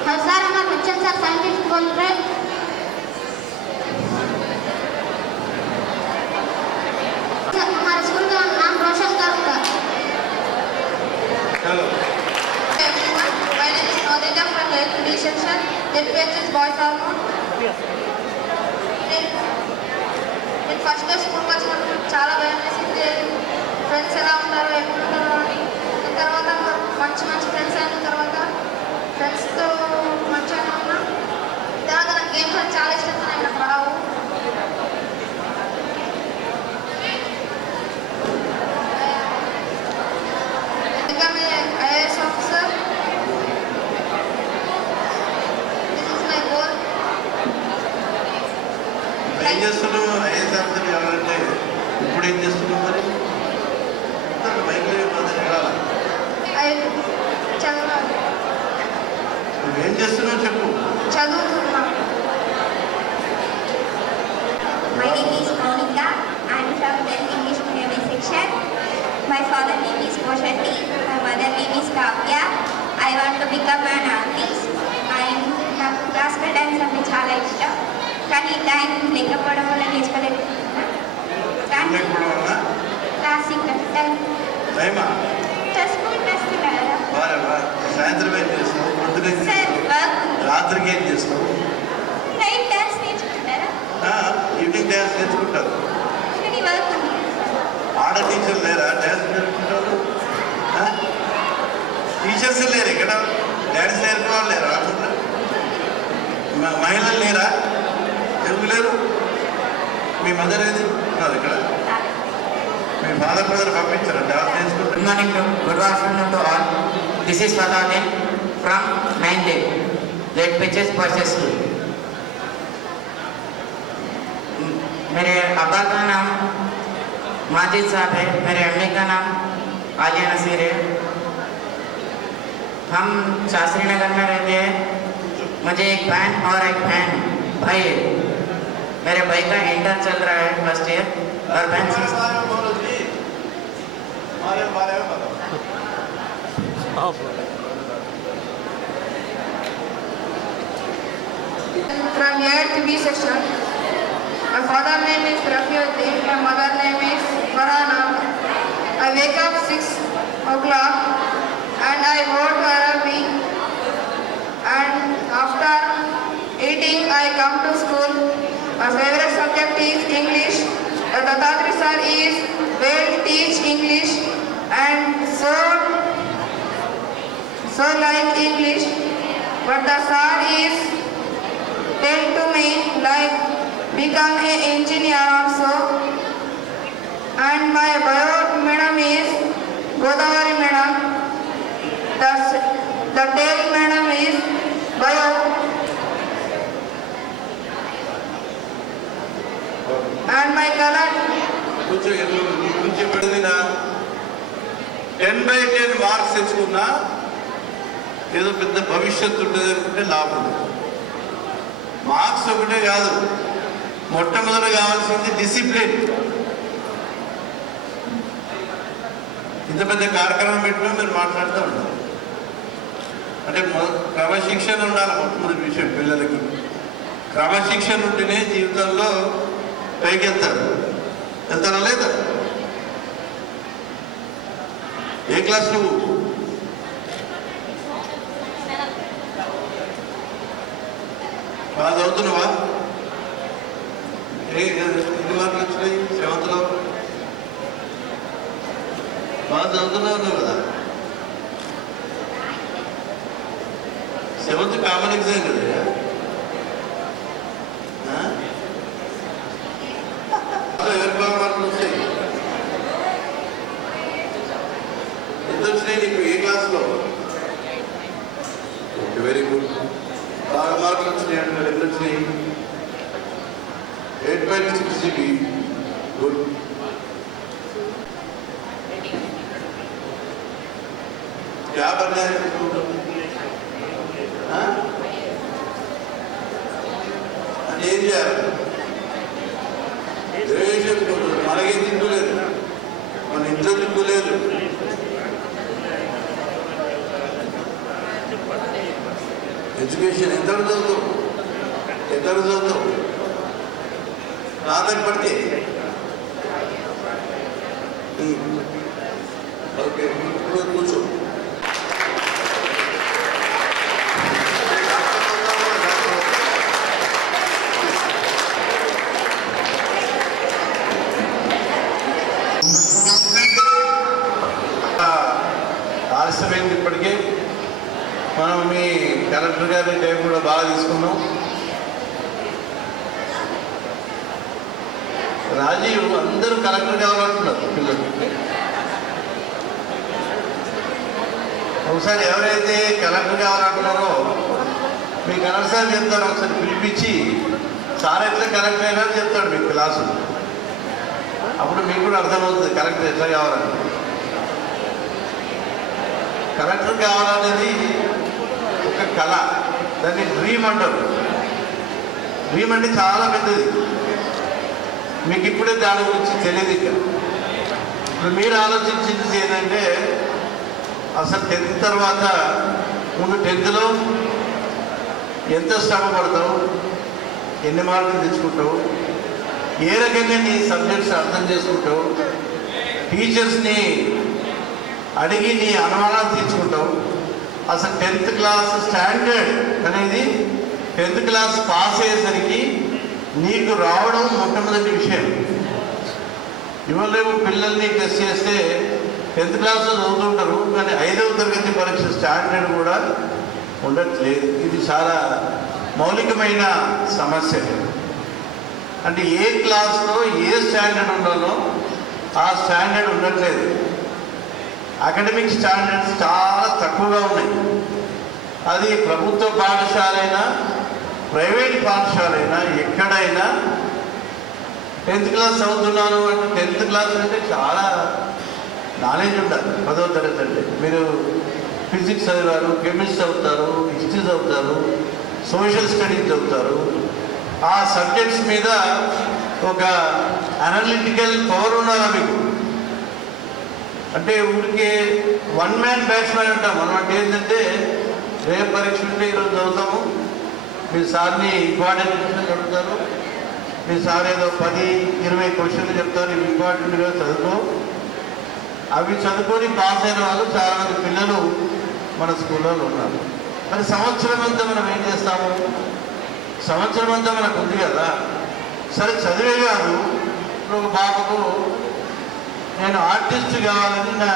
और सर हमारे बच्चन सर साइंटिस्ट बोल रहे हमारे स्कूल का नाम रोशन करूँगा। My name is Naudita from 8th D section. LPHS boys hormone. నేను ఫస్ట్ డే స్కూల్కి వచ్చినప్పుడు చాలా భయం వేసింది, ఫ్రెండ్స్ ఎలా ఉంటారో ఎక్కడుంటారో అని. తర్వాత మంచి ఫ్రెండ్స్ అయిన తర్వాత ఫ్రెండ్స్తో మంచిగా ఉన్నా. తర్వాత నాకు గేమ్స్ అంటే చాలా ఇష్టం, నేను పడవు. ఇంకా మీ IAS officer, this is my goal. ఏం చేస్తున్నావు? ఐఏఎస్ ఆఫీసర్ కావాలంటే ఇప్పుడు ఏం చేస్తున్నావు? మరి మైక్లో చదవాలి. నువ్వేం చేస్తున్నావు చెప్పు. చదువుతున్నా. My name is Monica. I am from 10th English Medium section. My father name is Moshati. My mother name is Kavya. I want to become an artist. నాకు క్లాసికల్ డ్యాన్స్ అంటే చాలా ఇష్టం, కానీ టైం లేకపోవడం వల్ల నేర్చుకోలేకపోతున్నా. కానీ క్లాసికల్ టైమా చదువుకుంటున్నారా సాయంత్రం ఏం చేస్తావు? పొద్దున ఏం సార్? చేస్తావు? వర్క్ రాత్రికి ఏం చేస్తావు? నైట్ డాన్స్ నేర్చుకుంటారా? ఈవినింగ్ డ్యాన్స్ నేర్చుకుంటారు. కానీ వర్క్ ఉంది. ఆడ టీచర్లు లేరా డ్యాన్స్ నేర్పుకుంటారు? టీచర్స్ లేరు ఇక్కడ, డ్యాన్స్ నేర్పేవాళ్ళు లేరు రాకుండా? మహిళలు లేరా? ఎందుకు లేరు? మీ మదర్ ఏది ఉన్నారు ఇక్కడ? మీ ఫాదర్ మదర్ పంపించారు డ్యాన్స్ నేర్చుకుంటారు? Good morning, good afternoon to all. This is Fatadin from 9th day, Late Pitches Purchase School. मेरे अब्बा का नाम माजिद साहब है, मेरे अम्मी का नाम आलिया नसीर है। हम शास्त्री नगर में रहते हैं। मुझे एक बहन और एक बहन भाई है। मेरे भाई का इंटर चल रहा है फर्स्ट ईयर और बहन From 8th B section. My father name is Rafiuddin. My mother name is Farhana. I wake up 6 o'clock and I go to Arabic. And after eating, I come to school. My favorite subject is English. The Dattatri sir is well teach English and so like English. But the sir is tell to me like become an engineer also. And my bio madam is Godavari madam. The tail madam is bio. And my color కొంచెం పెడిన 10/10 marks తెచ్చుకున్నా ఏదో పెద్ద భవిష్యత్తు ఉంటుంది అనుకుంటే లాభం. Marks ఒకటే కాదు, మొట్టమొదటి కావాల్సింది డిసిప్లిన్. ఇంత పెద్ద కార్యక్రమం పెట్టినా మీరు మాట్లాడుతూ ఉంటారు అంటే క్రమశిక్షణ ఉండాలి. మొట్టమొదటి విషయం పిల్లలకి క్రమశిక్షణ ఉంటేనే జీవితంలో పైకి వెళ్తారా లేదా? ఏ క్లాస్ నువ్వు? బాగా చదువుతున్నావా? ఎన్ని మార్కులు వచ్చినాయి 7th లో? బాగా చదువుతున్నావు నువ్వు కదా. 7th కామన్ ఎగ్జామ్ కదా. ఎవరికి బాగా మార్కులు వస్తాయి? ఎంత వచ్చినాయి నీకు ఏ క్లాస్లో? Okay, very good. బాగా మార్కులు వచ్చినాయి అంటారు. ఎంత వచ్చినాయి? 8.6 GB. గుడ్. क्या बनना है तुमको? అని ఏం చేయాలి? దేశం మనకి తింటూ లేదు, మన ఇంట్లో తింటూ లేదు. ఎడ్యుకేషన్ ఎంత చదువుతావు రాదని పడితే ఓకే కూర్చో. ఆలస్యమైంది ఇప్పటికే. మనం మీ కలెక్టర్ గారి టైం కూడా బాగా తీసుకున్నాం. రాజీవ్ అందరూ కలెక్టర్ కావాలంటున్నారు పిల్లలు. ఒకసారి ఎవరైతే కలెక్టర్ కావాలంటున్నారో మీ కలెక్టర్ సార్ చెప్తారు, ఒకసారి పిలిపించి సార్ ఎట్లా కలెక్టర్ అయినా చెప్తాడు మీకు క్లాసు. అప్పుడు మీకు కూడా అర్థమవుతుంది కలెక్టర్ ఎట్లా కావాలని. కలెక్టర్ కావాలనేది ఒక కళ, దాన్ని డ్రీమ్ అంటారు. డ్రీమ్ అంటే చాలా పెద్దది. మీకు ఇప్పుడే దాని గురించి తెలియదు. ఇప్పుడు మీరు ఆలోచించింది ఏంటంటే అసలు 10th తర్వాత ముందు 10th లో ఎంత శ్రమ పడతావు, ఎన్ని మార్కులు తెచ్చుకుంటావు, ఏ రకంగా నీ సబ్జెక్ట్స్ అర్థం చేసుకుంటావు, టీచర్స్ని అడిగి నీ అనుమానాలు తీర్చుకుంటావు. అసలు 10th క్లాస్ స్టాండర్డ్ అనేది 10th క్లాస్ పాస్ అయ్యేసరికి నీకు రావడం మొట్టమొదటి విషయం. ఇవాళేమో పిల్లల్ని టెస్ట్ చేస్తే 10th క్లాస్లో చదువుతుంటారు, కానీ 5వ తరగతి పరీక్ష స్టాండర్డ్ కూడా ఉండట్లేదు. ఇది చాలా మౌలికమైన సమస్య. అంటే ఏ క్లాస్లో ఏ స్టాండర్డ్ ఉండాలో ఆ స్టాండర్డ్ ఉండట్లేదు. అకాడమిక్ స్టాండర్డ్స్ చాలా తక్కువగా ఉన్నాయి. అది ప్రభుత్వ పాఠశాలైనా ప్రైవేట్ పాఠశాలైనా ఎక్కడైనా 10th క్లాస్ చదువుతున్నాను అంటే 10th క్లాస్ అంటే చాలా నాలెడ్జ్ ఉండాలి. 10వ తరగతి అంటే మీరు ఫిజిక్స్ చదివారు, కెమిస్ట్రీ చదువుతారు, హిస్టరీ చదువుతారు, సోషల్ స్టడీస్ చదువుతారు. ఆ సబ్జెక్ట్స్ మీద ఒక అనలిటికల్ పవర్ ఉండాలి మీకు. అంటే ఊరికే వన్ మ్యాన్ బ్యాట్స్మెన్ అంటాం మనం. అంటే ఏంటంటే రేపు పరీక్ష ఉంటే ఈరోజు చదువుతాము, మీ సార్ని ఇంపార్టెంట్ క్వశ్చన్ అడుగుతారు, మీ సార్ ఏదో 10-20 క్వశ్చన్లు చెప్తారు, ఇవి ఇంపార్టెంట్గా చదువుకో. అవి చదువుకొని పాస్ అయిన వాళ్ళు చాలామంది పిల్లలు మన స్కూల్లో ఉన్నారు. మరి సంవత్సరం అంతా మనం ఏం చేస్తాము? సంవత్సరం అంతా మనకు ఉంది కదా, సరే చదివే కాదు. ఇప్పుడు ఒక పాపకు నేను ఆర్టిస్ట్ కావాలని నా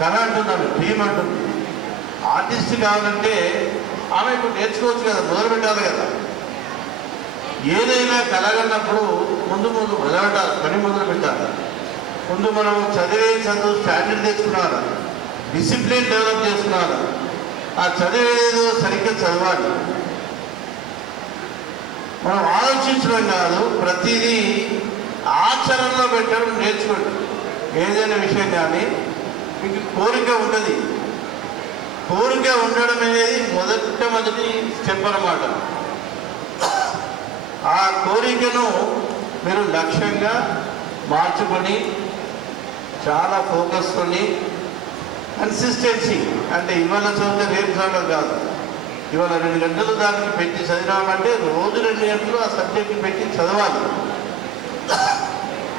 కళ అంటున్నాను, డ్రీమ్ అంటుంది. ఆర్టిస్ట్ కావాలంటే ఆమె ఇప్పుడు నేర్చుకోవచ్చు కదా, మొదలు పెట్టాలి కదా. ఏదైనా కలగన్నప్పుడు ముందు మొదలుపెట్టాలి, పని మొదలు పెట్టాలి. ముందు మనం చదువు స్టాండర్డ్ తెచ్చుకున్నాను, డిసిప్లిన్ డెవలప్ చేసుకున్నాను. ఆ చదివేదో సరిగ్గా చదవాలి. మనం ఆలోచించడం కాదు, ప్రతిదీ ఆచరణలో పెట్టడం నేర్చుకోండి. ఏదైనా విషయం కానీ మీకు కోరిక ఉంటుంది. కోరిక ఉండడం అనేది మొదటి స్టెప్ అన్నమాట. ఆ కోరికను మీరు లక్ష్యంగా మార్చుకొని చాలా ఫోకస్తోని కన్సిస్టెన్సీ, అంటే ఇవాళ చదివితే రేపు చదవడం కాదు. ఇవాళ 2 గంటలు దానికి పెట్టి చదివామంటే రోజు 2 గంటలు ఆ సబ్జెక్ట్ని పెట్టి చదవాలి.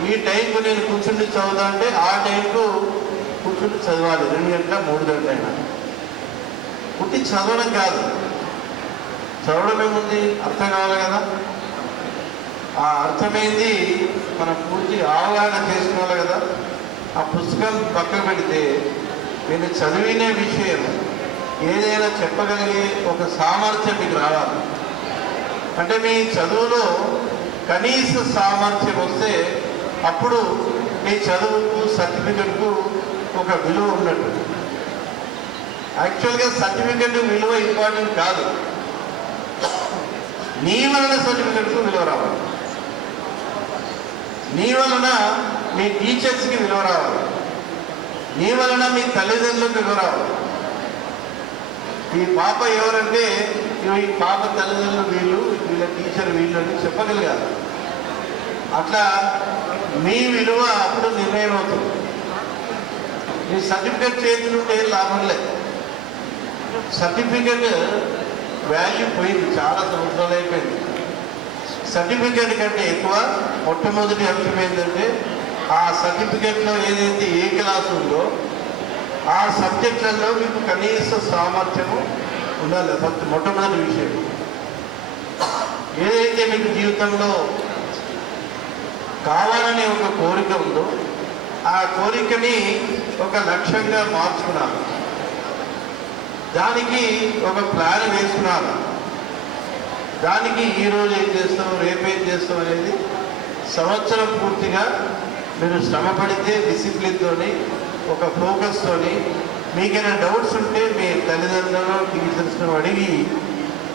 ఈ టైంకు నేను కూర్చుండి చదువుతా అంటే ఆ టైంకు కూర్చుండి చదవాలి. 2 గంటల 3 గంటలైనా పుట్టి చదవడం కాదు. చదవడం ఏముంది, అర్థం కావాలి కదా. ఆ అర్థమైంది మనం పూర్తి అవగాహన చేసుకోవాలి కదా. ఆ పుస్తకం పక్కన పెడితే నేను చదివిన విషయం ఏదైనా చెప్పగలిగే ఒక సామర్థ్యం మీకు రావాలి. అంటే మీ చదువులో కనీస సామర్థ్యం వస్తే అప్పుడు మీ చదువుకు సర్టిఫికెట్కు ఒక విలువ ఉన్నట్టు. యాక్చువల్గా సర్టిఫికెట్ విలువ ఇంపార్టెంట్ కాదు, నీ వలన సర్టిఫికెట్కు విలువ రావాలి. నీ వలన మీ టీచర్స్కి విలువ రావాలి. నీ వలన మీ తల్లిదండ్రులకు విలువ రావాలి. ఈ పాప ఎవరంటే ఈ పాప తల్లిదండ్రులు వీళ్ళు, వీళ్ళ టీచర్ వీళ్ళు అని చెప్పగలిగారు. అట్లా మీ విలువ అప్పుడు నిర్ణయం అవుతుంది. మీ సర్టిఫికెట్ చేతులుంటే ఏం లాభం లేదు. సర్టిఫికెట్ వాల్యూ పోయింది, చాలా సంవత్సరాలు అయిపోయింది. సర్టిఫికెట్ కంటే ఎక్కువ మొట్టమొదటి అంశం ఏంటంటే ఆ సర్టిఫికెట్లో ఏదైతే ఏ క్లాస్ ఉందో ఆ సబ్జెక్టులలో మీకు కనీస సామర్థ్యము ఉండాలి. ఫస్ట్ మొట్టమొదటి విషయం. ఏదైతే మీకు జీవితంలో కావాలనే ఒక కోరిక ఉందో ఆ కోరికని ఒక లక్ష్యంగా మార్చుకున్నాను. దానికి ఒక ప్లాన్ వేసుకున్నాను. దానికి ఈరోజు ఏం చేస్తాం, రేపేం చేస్తాం అనేది సంవత్సరం పూర్తిగా మీరు శ్రమ పడితే డిసిప్లిన్తోని ఒక ఫోకస్తోని మీకైనా డౌట్స్ ఉంటే మీ తల్లిదండ్రులను టీచర్స్ను అడిగి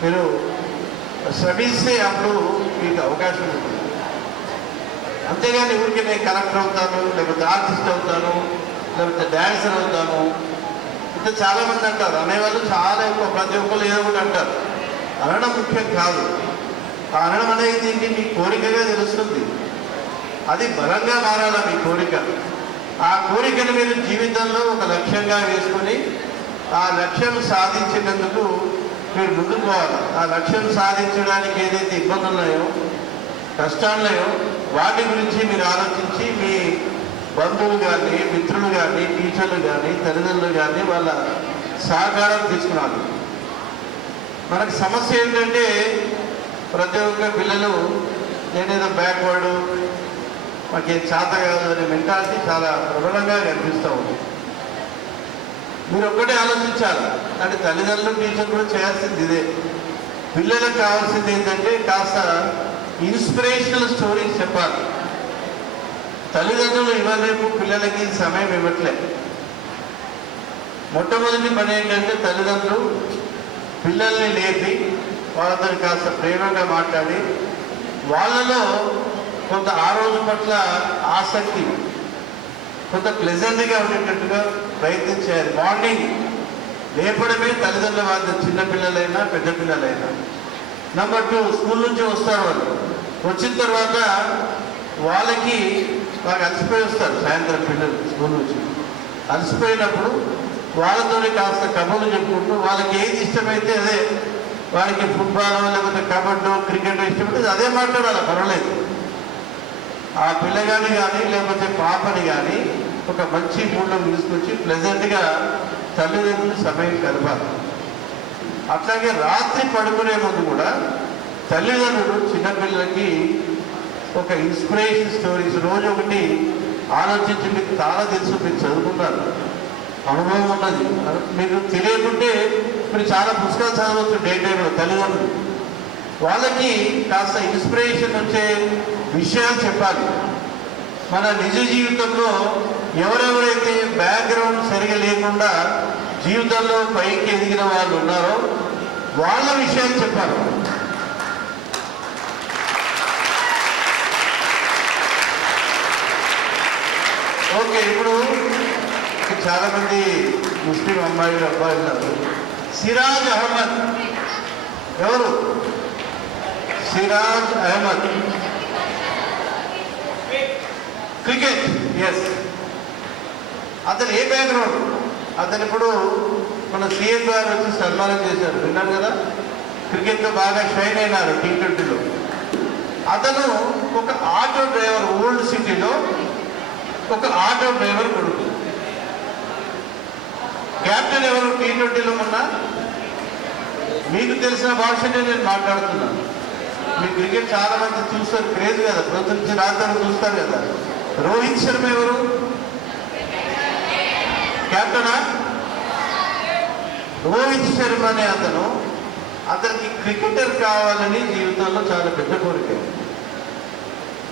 మీరు శ్రమిస్తే అప్పుడు మీకు అవకాశం ఉంటుంది. అంతేగాని ఊరికి నేను కలెక్టర్ అవుతాను, లేకపోతే ఆర్టిస్ట్ అవుతాను, లేకపోతే డ్యాన్సర్ అవుతాను ఇంకా చాలామంది అంటారు. అనేవాళ్ళు చాలా ఎక్కువ, ప్రతి ఒక్కరు ఏదో ఒకటి అంటారు. అనడం ముఖ్యం కాదు. ఆ అనడం అనేది మీ కోరికగా తెలుస్తుంది. అది బలంగా మారాలా మీ కోరిక. ఆ కోరికను మీరు జీవితంలో ఒక లక్ష్యంగా వేసుకొని ఆ లక్ష్యం సాధించినందుకు మీరు ముందుకు పోవాలి. ఆ లక్ష్యం సాధించడానికి ఏదైతే ఇబ్బందులు ఉన్నాయో, కష్టాలు ఉన్నాయో వాటి గురించి మీరు ఆలోచించి మీ బంధువులు కానీ, మిత్రులు కానీ, టీచర్లు కానీ, తల్లిదండ్రులు కానీ వాళ్ళ సహకారం తీసుకున్నారు. మనకు సమస్య ఏంటంటే ప్రతి ఒక్క పిల్లలు నేనేదో బ్యాక్వర్డ్, మాకేం చేత కాదు అనే మెంటాలిటీ చాలా ప్రబలంగా కనిపిస్తూ ఉంది. మీరు ఒక్కటే ఆలోచించాలి, అంటే తల్లిదండ్రులు టీచర్ కూడా చేయాల్సింది ఇదే. పిల్లలకు కావాల్సింది ఏంటంటే కాస్త ఇన్స్పిరేషనల్ స్టోరీస్ చెప్పాలి. తల్లిదండ్రులు ఇవ్వలేపు పిల్లలకి సమయం ఇవ్వట్లే. మొట్టమొదటి పని ఏంటంటే తల్లిదండ్రులు పిల్లల్ని లేపి వాళ్ళతో కాస్త ప్రేమగా మాట్లాడి వాళ్ళలో కొంత ఆ రోజు పట్ల ఆసక్తి, కొంత ప్లెజెంట్గా ఉండేటట్టుగా ప్రయత్నం చేయాలి. మార్నింగ్ లేపడమే తల్లిదండ్రుల బాధ్యత, చిన్నపిల్లలైనా పెద్ద పిల్లలైనా. నెంబర్ 2, స్కూల్ నుంచి వస్తారు వాళ్ళు. వచ్చిన తర్వాత వాళ్ళకి బాగా అలసిపోయి వస్తారు. సాయంత్రం పిల్లలు స్కూల్ నుంచి అలసిపోయినప్పుడు వాళ్ళతోనే కాస్త కబుర్లు చెప్పుకుంటూ వాళ్ళకి ఏది ఇష్టమైతే అదే, వారికి ఫుట్బాల్ లేకపోతే కబడ్డో క్రికెట్ ఇష్టమైతే అదే మాట్లాడాలి, పర్వాలేదు. ఆ పిల్లగాని కానీ లేకపోతే పాపని కానీ ఒక మంచి మూడ్లో తీసుకొచ్చి ప్లెజెంట్గా తల్లిదండ్రులు సమయం గడపాలి. అట్లాగే రాత్రి పడుకునే ముందు కూడా తల్లిదండ్రులు చిన్నపిల్లలకి ఒక ఇన్స్పిరేషన్ స్టోరీస్ రోజు ఒకటి ఆలోచించి, మీకు చాలా తెలుసు, మీరు చదువుకున్నారు, అనుభవం ఉన్నది, మీకు తెలియకుంటే మీరు చాలా పుస్తకాలు చదవచ్చు డే టైంలో. తల్లిదండ్రులు వాళ్ళకి కాస్త ఇన్స్పిరేషన్ వచ్చే విషయాలు చెప్పాలి. మన నిజ జీవితంలో ఎవరెవరైతే బ్యాక్గ్రౌండ్ సరిగా లేకుండా జీవితంలో పైకి ఎదిగిన వాళ్ళు ఉన్నారో వాళ్ళ విషయాలు చెప్పాలి. ఓకే, ఇప్పుడు చాలామంది ముస్లిం అమ్మాయిలు అబ్బాయిలు ఉన్నారు. సిరాజ్ అహ్మద్ ఎవరు? సిరాజ్ అహ్మద్ క్రికెట్. ఎస్, అతను ఏ బ్యాక్గ్రౌండ్? అతను ఇప్పుడు మన సీఎం గారు వచ్చి సన్మానం చేశారు, విన్నారు కదా. క్రికెట్లో బాగా షైన్ అయినారు T20లో. అతను ఒక ఆటో డ్రైవర్, ఓల్డ్ సిటీలో ఒక ఆటో డ్రైవర్ కొడుకు. క్యాప్టెన్ ఎవరు T20లో మొన్న? మీకు తెలిసిన భాషనే నేను మాట్లాడుతున్నాను. మీ క్రికెట్ చాలా మంది చూస్తారు, క్రేజ్ కదా, ప్రతి నుంచి రాత్రి చూస్తారు కదా. రోహిత్ శర్మ ఎవరు? క్యాప్టెనా? రోహిత్ శర్మ అనే అతనికి క్రికెటర్ కావాలని జీవితంలో చాలా పెద్ద కోరిక.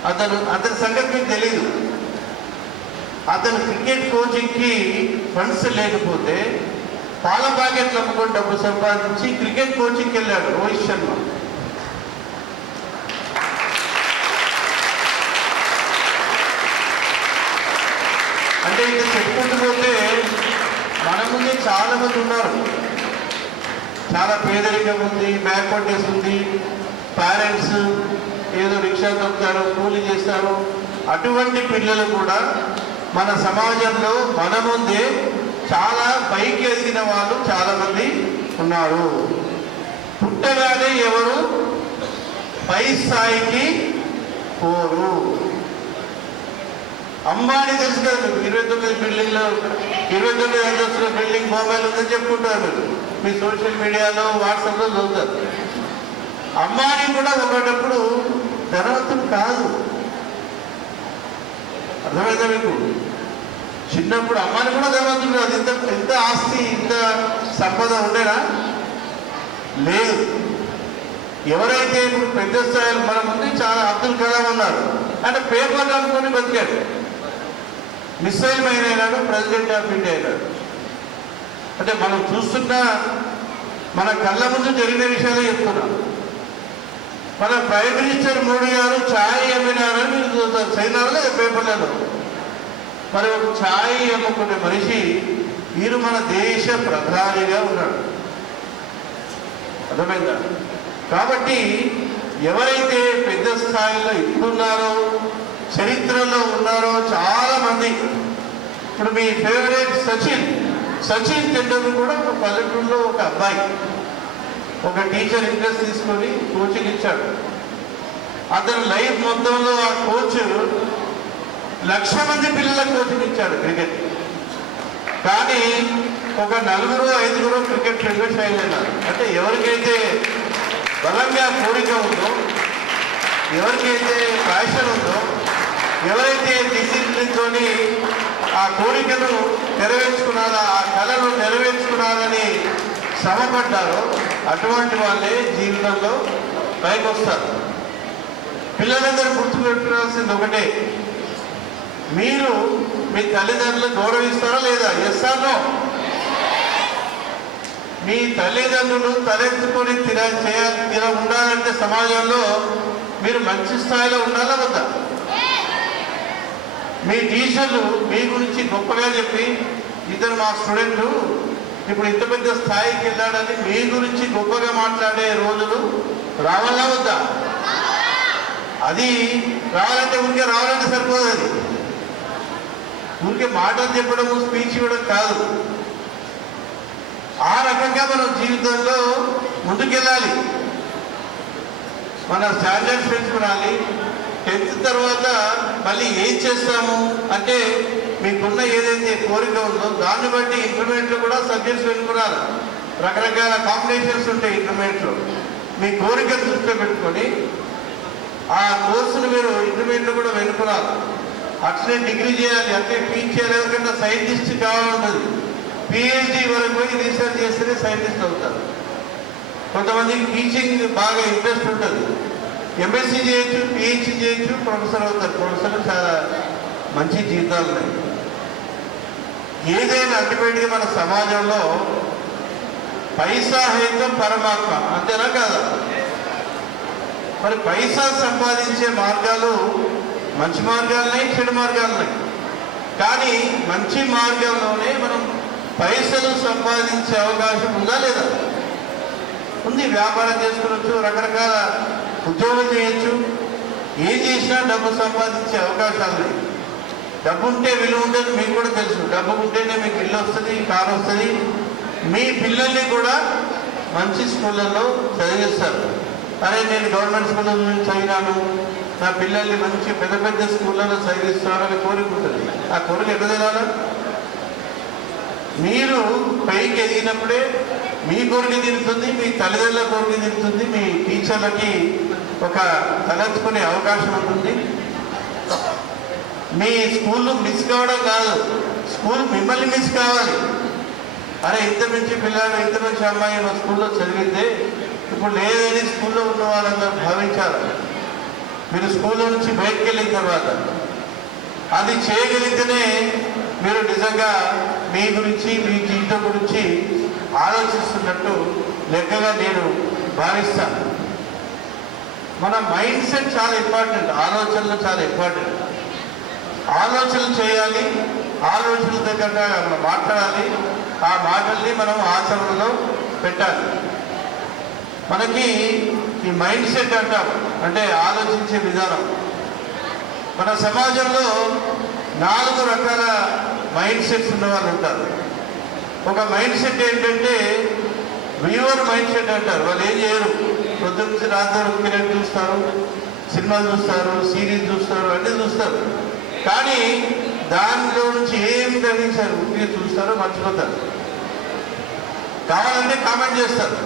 అతని సంగతి మీకు తెలీదు. అతను క్రికెట్ కోచింగ్కి ఫండ్స్ లేకపోతే పాల ప్యాకెట్లు అమ్ముకొని డబ్బు సంపాదించి క్రికెట్ కోచింగ్కి వెళ్ళాడు రోహిత్ శర్మ. అంటే ఇంకా చెప్పుకుంటూ పోతే మన ముందే చాలా మంది ఉన్నారు. చాలా పేదరికం ఉంది, బ్యాక్వర్డ్నెస్ ఉంది, పేరెంట్స్ ఏదో రిక్షా తొక్కుతారు, కూలీ చేస్తారు. అటువంటి పిల్లలు కూడా మన సమాజంలో మన ముందే చాలా పైకి ఎదిగిన వాళ్ళు చాలామంది ఉన్నారు. పుట్టగానే ఎవరు పై స్థాయికి పోరు. అంబానీ తెలుసు కదా మీకు, 29 బిల్డింగ్లో 29 అంతస్తుల బిల్డింగ్ మొబైల్ ఉందని చెప్పుకుంటారు మీరు. మీ సోషల్ మీడియాలో వాట్సాప్లో చదువుతారు. అంబానీ కూడా ఒకటప్పుడు ధనవంతుడు కాదు, అర్థమైందా మీకు? చిన్నప్పుడు అమ్మాని కూడా ధనవంతుడు కాదు. ఇంత ఆస్తి, ఇంత సంపద ఉండేనా? లేదు. ఎవరైతే ఇప్పుడు పెద్ద స్థాయిలో మన ముందు చాలా అబ్దుల్ కలాం ఉన్నారు, అంటే పేపర్ అనుకొని బతికాడు. మిసైల్ మ్యాన్ అయినాడు, ప్రెసిడెంట్ ఆఫ్ ఇండియా అయినాడు. అంటే మనం చూస్తున్న మన కళ్ళ ముందు జరిగిన విషయాలే చెప్తున్నాం. మన ప్రైమ్ మినిస్టర్ మోడీ గారు ఛాయ్ అమ్మినారని మీరు చూస్తారు చైనాలో లేదా పేపర్లలో. మరి ఒక ఛాయ్ అమ్ముకునే మనిషి వీరు మన దేశ ప్రధానిగా ఉన్నాడు, అర్థమైందా? కాబట్టి ఎవరైతే పెద్ద స్థాయిలో ఇప్పుడున్నారో, చరిత్రలో ఉన్నారో చాలా మంది. ఇప్పుడు మీ ఫేవరెట్ సచిన్ టెండూల్కర్ కూడా ఒక పల్లెటూరులో ఒక అబ్బాయి, ఒక టీచర్ ఇంట్రెస్ట్ తీసుకొని కోచింగ్ ఇచ్చాడు. అతని లైఫ్ మొత్తంలో ఆ కోచ్ 1,00,000 మంది పిల్లలకు కోచింగ్ ఇచ్చాడు క్రికెట్. కానీ ఒక 4-5 క్రికెట్ ఫెడరేషన్ అయినారు. అంటే ఎవరికైతే బలంగా కోరిక ఉందో, ఎవరికైతే ప్యాషన్ ఉందో, ఎవరైతే డిసిప్లిన్తో ఆ కోరికను నెరవేర్చుకున్నారా, ఆ కళను నెరవేర్చుకున్నారని శ్రమపడ్డారో అటువంటి వాళ్ళే జీవితంలో పైకి వస్తారు. పిల్లలందరూ గుర్తుపెట్టుకోవాల్సింది ఒకటే, మీరు మీ తల్లిదండ్రులు గౌరవిస్తారా లేదా? Yes are no? మీ తల్లిదండ్రులు తలెత్తుకొని ఉండాలంటే సమాజంలో మీరు మంచి స్థాయిలో ఉండాలా వద్దా? మీ టీచర్లు మీ గురించి గొప్పగా చెప్పి, ఇతను మా స్టూడెంట్లు ఇప్పుడు ఇంత పెద్ద స్థాయికి వెళ్ళాడని మీ గురించి గొప్పగా మాట్లాడే రోజులు రావాలా వద్దా? అది రావాలంటే ఊరికే రావాలంటే సరిపోదు. అది ఊరికే మాటలు చెప్పడము, స్పీచ్ ఇవ్వడం కాదు. ఆ రకంగా మనం జీవితంలో ముందుకెళ్ళాలి. మన స్టాండర్డ్స్ పెంచుకోవాలి. 10th తర్వాత మళ్ళీ ఏం చేస్తాము అంటే మీకున్న ఏదైతే కోరిక ఉందో దాన్ని బట్టి ఇంటర్మీడియట్లో కూడా సబ్జెక్ట్స్ పెట్టుకున్నారు. రకరకాల కాంబినేషన్స్ ఉంటాయి ఇంటర్మీడియట్లో. మీ కోరికను దృష్టిలో పెట్టుకొని ఆ కోర్సును మీరు ఇంటర్మీడియట్లో కూడా వెనుకున్నారు. అట్లనే డిగ్రీ చేయాలి, అంటే పీజీ చేయాలి. ఎవరికైనా సైంటిస్ట్ కావాలంటుంది. పిహెచ్డి వరకు పోయి రీసెర్చ్ చేస్తేనే సైంటిస్ట్ అవుతారు. కొంతమందికి టీచింగ్ బాగా ఇంట్రెస్ట్ ఉంటుంది. ఎంఎస్సీ చేయొచ్చు, పిహెచ్డి చేయొచ్చు, ప్రొఫెసర్ అవుతారు. ప్రొఫెసర్లు చాలా మంచి జీవితాలు ఉన్నాయి. ఏదైనా అల్టిమేట్గా మన సమాజంలో పైసా హైతం పరమాత్మ, అంతేనా కాదా? మరి పైసా సంపాదించే మార్గాలు మంచి మార్గాలున్నాయి, చెడు మార్గాలున్నాయి. కానీ మంచి మార్గంలోనే మనం పైసలు సంపాదించే అవకాశం ఉందా లేదా? ఉంది. వ్యాపారం చేసుకోవచ్చు, రకరకాల ఉద్యోగం చేయొచ్చు. ఏం చేసినా డబ్బు సంపాదించే అవకాశాలు ఉన్నాయి. డబ్బు ఉంటే విలువ ఉండదు, మీకు కూడా తెలుసు. డబ్బు ఉంటేనే మీకు ఇల్లు వస్తుంది, కారు వస్తుంది. మీ పిల్లల్ని కూడా మంచి స్కూళ్ళల్లో చదివిస్తారు. అరే నేను గవర్నమెంట్ స్కూల్లో చదివినాను, నా పిల్లల్ని మంచి పెద్ద పెద్ద స్కూళ్ళలో చదివిస్తానని కోరిక ఉంటుంది. ఆ కోరిక ఎట్లా తెలాలా? మీరు పైకి ఎదిగినప్పుడే మీ కోరిక తీరుతుంది, మీ తల్లిదండ్రుల కోరిక తీరుతుంది, మీ టీచర్లకి ఒక తలెత్తుకునే అవకాశం ఉంటుంది. మీ స్కూల్ మిస్ కావడం కాదు, స్కూల్ మిమ్మల్ని మిస్ కావాలి. అరే ఇంత మంచి పిల్లాడు, ఇంత మంచి అమ్మాయి మా స్కూల్లో చదివితే ఇప్పుడు లేదని స్కూల్లో ఉన్న వాళ్ళందరూ భావించారు. మీరు స్కూల్లో నుంచి బయటకు వెళ్ళిన తర్వాత అది చేయగలిగితేనే మీరు నిజంగా మీ గురించి, మీ జీవితం గురించి ఆలోచిస్తున్నట్టు లెక్కగా నేను భావిస్తాను. మన మైండ్ సెట్ చాలా ఇంపార్టెంట్, ఆలోచనలు చాలా ఇంపార్టెంట్. ఆలోచనలు చేయాలి, ఆలోచనల దగ్గర మనం మాట్లాడాలి, ఆ మాటల్ని మనం ఆచరణలో పెట్టాలి. మనకి ఈ మైండ్ సెట్ అంటాం, అంటే ఆలోచించే విధానం. మన సమాజంలో 4 రకాల మైండ్ సెట్స్ ఉన్న వాళ్ళు ఉంటారు. ఒక మైండ్ సెట్ ఏంటంటే వ్యూవర్ మైండ్ సెట్ అంటారు. వాళ్ళు ఏం చేయరు, పొద్దున్న నుంచి రాత్రి వరకు క్రికెట్ చూస్తారు, సినిమాలు చూస్తారు, సిరీస్ చూస్తారు, అన్నీ చూస్తారు. కానీ దానిలో నుంచి ఏం గ్రహించారు, మీరు చూస్తారో మర్చిపోతారు. కావాలంటే కామెంట్ చేస్తారు,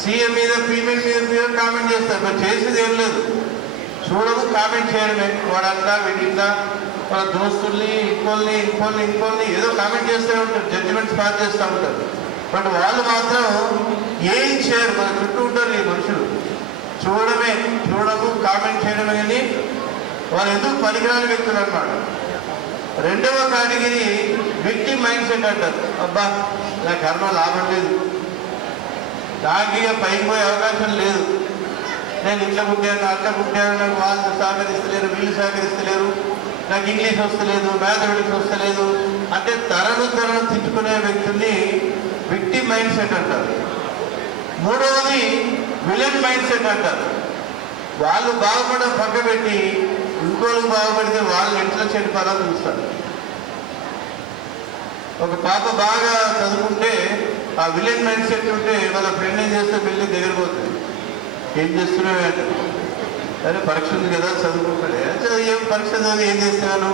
సీఎం మీద, ఫీమేల్ మీద కామెంట్ చేస్తారు. మరి చేసేది ఏం లేదు, చూడదు, కామెంట్ చేయడమే. వాడంతా వీటిందా వాళ్ళ దోస్తుల్ని, ఇంకోల్ని ఏదో కామెంట్ చేస్తూ ఉంటారు, జడ్జిమెంట్స్ పాస్ చేస్తూ ఉంటారు. బట్ వాళ్ళు మాత్రం ఏం చేయరు. మన చుట్టూ ఉంటారు ఈ మనుషులు, చూడము, కామెంట్ చేయడమే. కానీ వాళ్ళు ఎందుకు పనికిరాని వ్యక్తులు అన్నమాట. రెండవ కేటగిరీ విక్టిమ్ మైండ్ సెట్ అంటారు. అబ్బా నా కర్మ లాభం లేదు, నాకు ఇక పైకి పోయే అవకాశం లేదు, నేను ఇట్లా పుట్టాను, అట్లా పుట్టాను, నాకు వాళ్ళు సహకరిస్తలేరు, వీళ్ళు సహకరిస్తలేరు, నాకు ఇంగ్లీష్ వస్తలేదు, మ్యాథమెటిక్స్ వస్తలేదు అంటే తరను తిట్టుకునే వ్యక్తుల్ని విక్టిమ్ మైండ్ సెట్ అంటారు. మూడవది విలన్ మైండ్ సెట్ అంటారు. వాళ్ళు బాగుపడడం పక్క పెట్టి ఇంకోళ్ళకి బాగుపడితే వాళ్ళు ఎట్లా చెడిపోవాలని చూస్తారు. ఒక పాప బాగా చదువుకుంటే ఆ విలన్ మైండ్ సెట్ ఉంటే వాళ్ళ ఫ్రెండ్ ఏం చేస్తే వెళ్ళి దగ్గర పోతుంది, ఏం చేస్తున్నావు అంటే, అరే పరీక్ష ఉంది కదా చదువుకుంటాడే, ఏం పరీక్ష చదివి ఏం చేస్తున్నాను,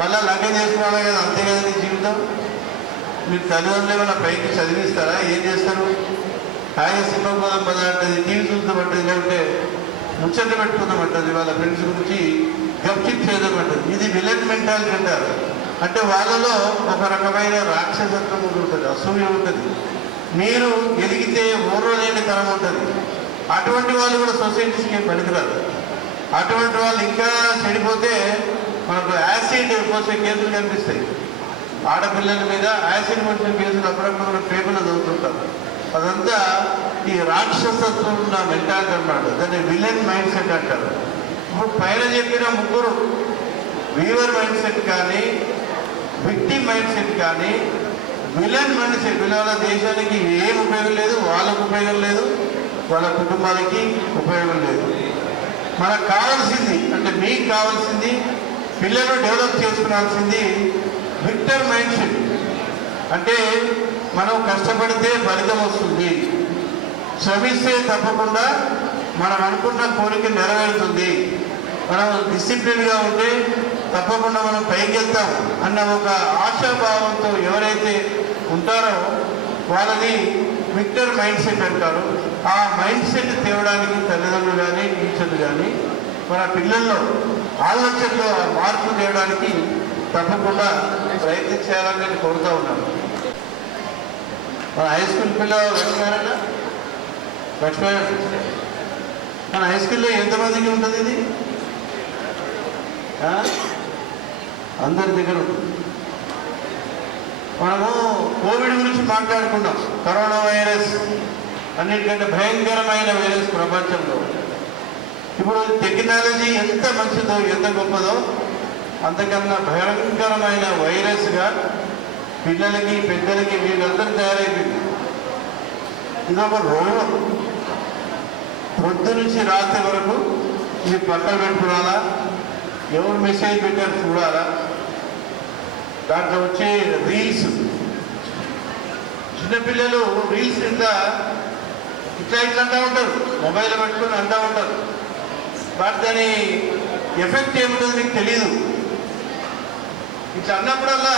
మళ్ళీ లగ్గం చేసుకోవాలి కదా, అంతే కదా నీ జీవితం. మీరు తల్లిదండ్రులు ఏమైనా పైకి చదివిస్తారా, ఏం చేస్తారు? హాయిగా సినిమా పోదాం పద అంటది, టీవీ చూద్దామంటది, లేకుంటే ముచ్చట్లు పెట్టుకుందామంటది, వాళ్ళ ఫ్రెండ్స్ గురించి గప్చిప్ చేయడం అంటారు. ఇది విలన్ మెంటాలిటీ అంటారు. అంటే వాళ్ళలో ఒక రకమైన రాక్షసత్వం ఉంటుంది, అసూయ ఉంటుంది, మీరు ఎదిగితే ఓర్వలేని తరం ఉంటుంది. అటువంటి వాళ్ళు కూడా సొసైటీస్కి పనికిరారు. అటువంటి వాళ్ళు ఇంకా చెడిపోతే మనకు యాసిడ్ పోసే కేసులు కనిపిస్తాయి. ఆడపిల్లల మీద యాసిడ్ పోసిన కేసులు అప్పుడప్పుడు మన పేపర్లో చదువుతుంటారు. అదంతా ఈ రాక్షసత్వం ఉన్న మెంటాలిటీ అన్నమాట. దాన్ని విలన్ మైండ్ సెట్ అంటారు. ఇప్పుడు పైన చెప్పిన ముగ్గురు వీవర్ మైండ్ సెట్ కానీ, విక్టిమ్ మైండ్ సెట్ కానీ, విలన్ మైండ్ సెట్, వీళ్ళ దేశానికి ఏం ఉపయోగం లేదు, వాళ్ళకు ఉపయోగం లేదు, వాళ్ళ కుటుంబాలకి ఉపయోగం లేదు. మనకు కావాల్సింది అంటే మీకు కావాల్సింది పిల్లలు డెవలప్ చేసుకోవాల్సింది విక్టర్ మైండ్ సెట్. అంటే మనం కష్టపడితే ఫలితం వస్తుంది, శ్రమిస్తే తప్పకుండా మనం అనుకున్న కోరిక నెరవేరుతుంది, మనం డిసిప్లిన్గా ఉంటే తప్పకుండా మనం పైకి వెళ్తాం అన్న ఒక ఆశాభావంతో ఎవరైతే ఉంటారో వాళ్ళని విక్టర్ మైండ్ సెట్ అంటారు. ఆ మైండ్ సెట్ తేవడానికి తల్లిదండ్రులు కానీ టీచర్లు కానీ మన పిల్లల్లో ఆలోచనలో ఆ మార్పు తేవడానికి తప్పకుండా ప్రయత్నించాలని నేను కోరుతూ ఉన్నాను. మన హై స్కూల్ పిల్లలు లక్ష్మీనారాయణ మన హై స్కూల్లో ఎంతమందికి ఉంటుంది ఇది? అందరి దగ్గర ఉంటుంది. మనము కోవిడ్ గురించి మాట్లాడుకున్నాం. కరోనా వైరస్ అన్నిటికంటే భయంకరమైన వైరస్ ప్రపంచంలో. ఇప్పుడు టెక్నాలజీ ఎంత మంచిదో ఎంత గొప్పదో అంతకన్నా భయంకరమైన వైరస్గా పిల్లలకి పెద్దలకి వీళ్ళందరూ తయారైపోయింది. ఇదొక రోగం. పొద్దు నుంచి రాత్రి వరకు ఇది పక్కన పెట్టుకోవాలా, ఎవరు మెసేజ్ పెట్టారు చూడాలా, దాంట్లో వచ్చే రీల్స్, చిన్నపిల్లలు రీల్స్ ఇట్లా అంటూ ఉంటారు, మొబైల్ పెట్టుకొని అంటూ ఉంటారు. బట్ దాని ఎఫెక్ట్ ఏముంటుంది మీకు తెలియదు. ఇట్లా అన్నప్పుడల్లా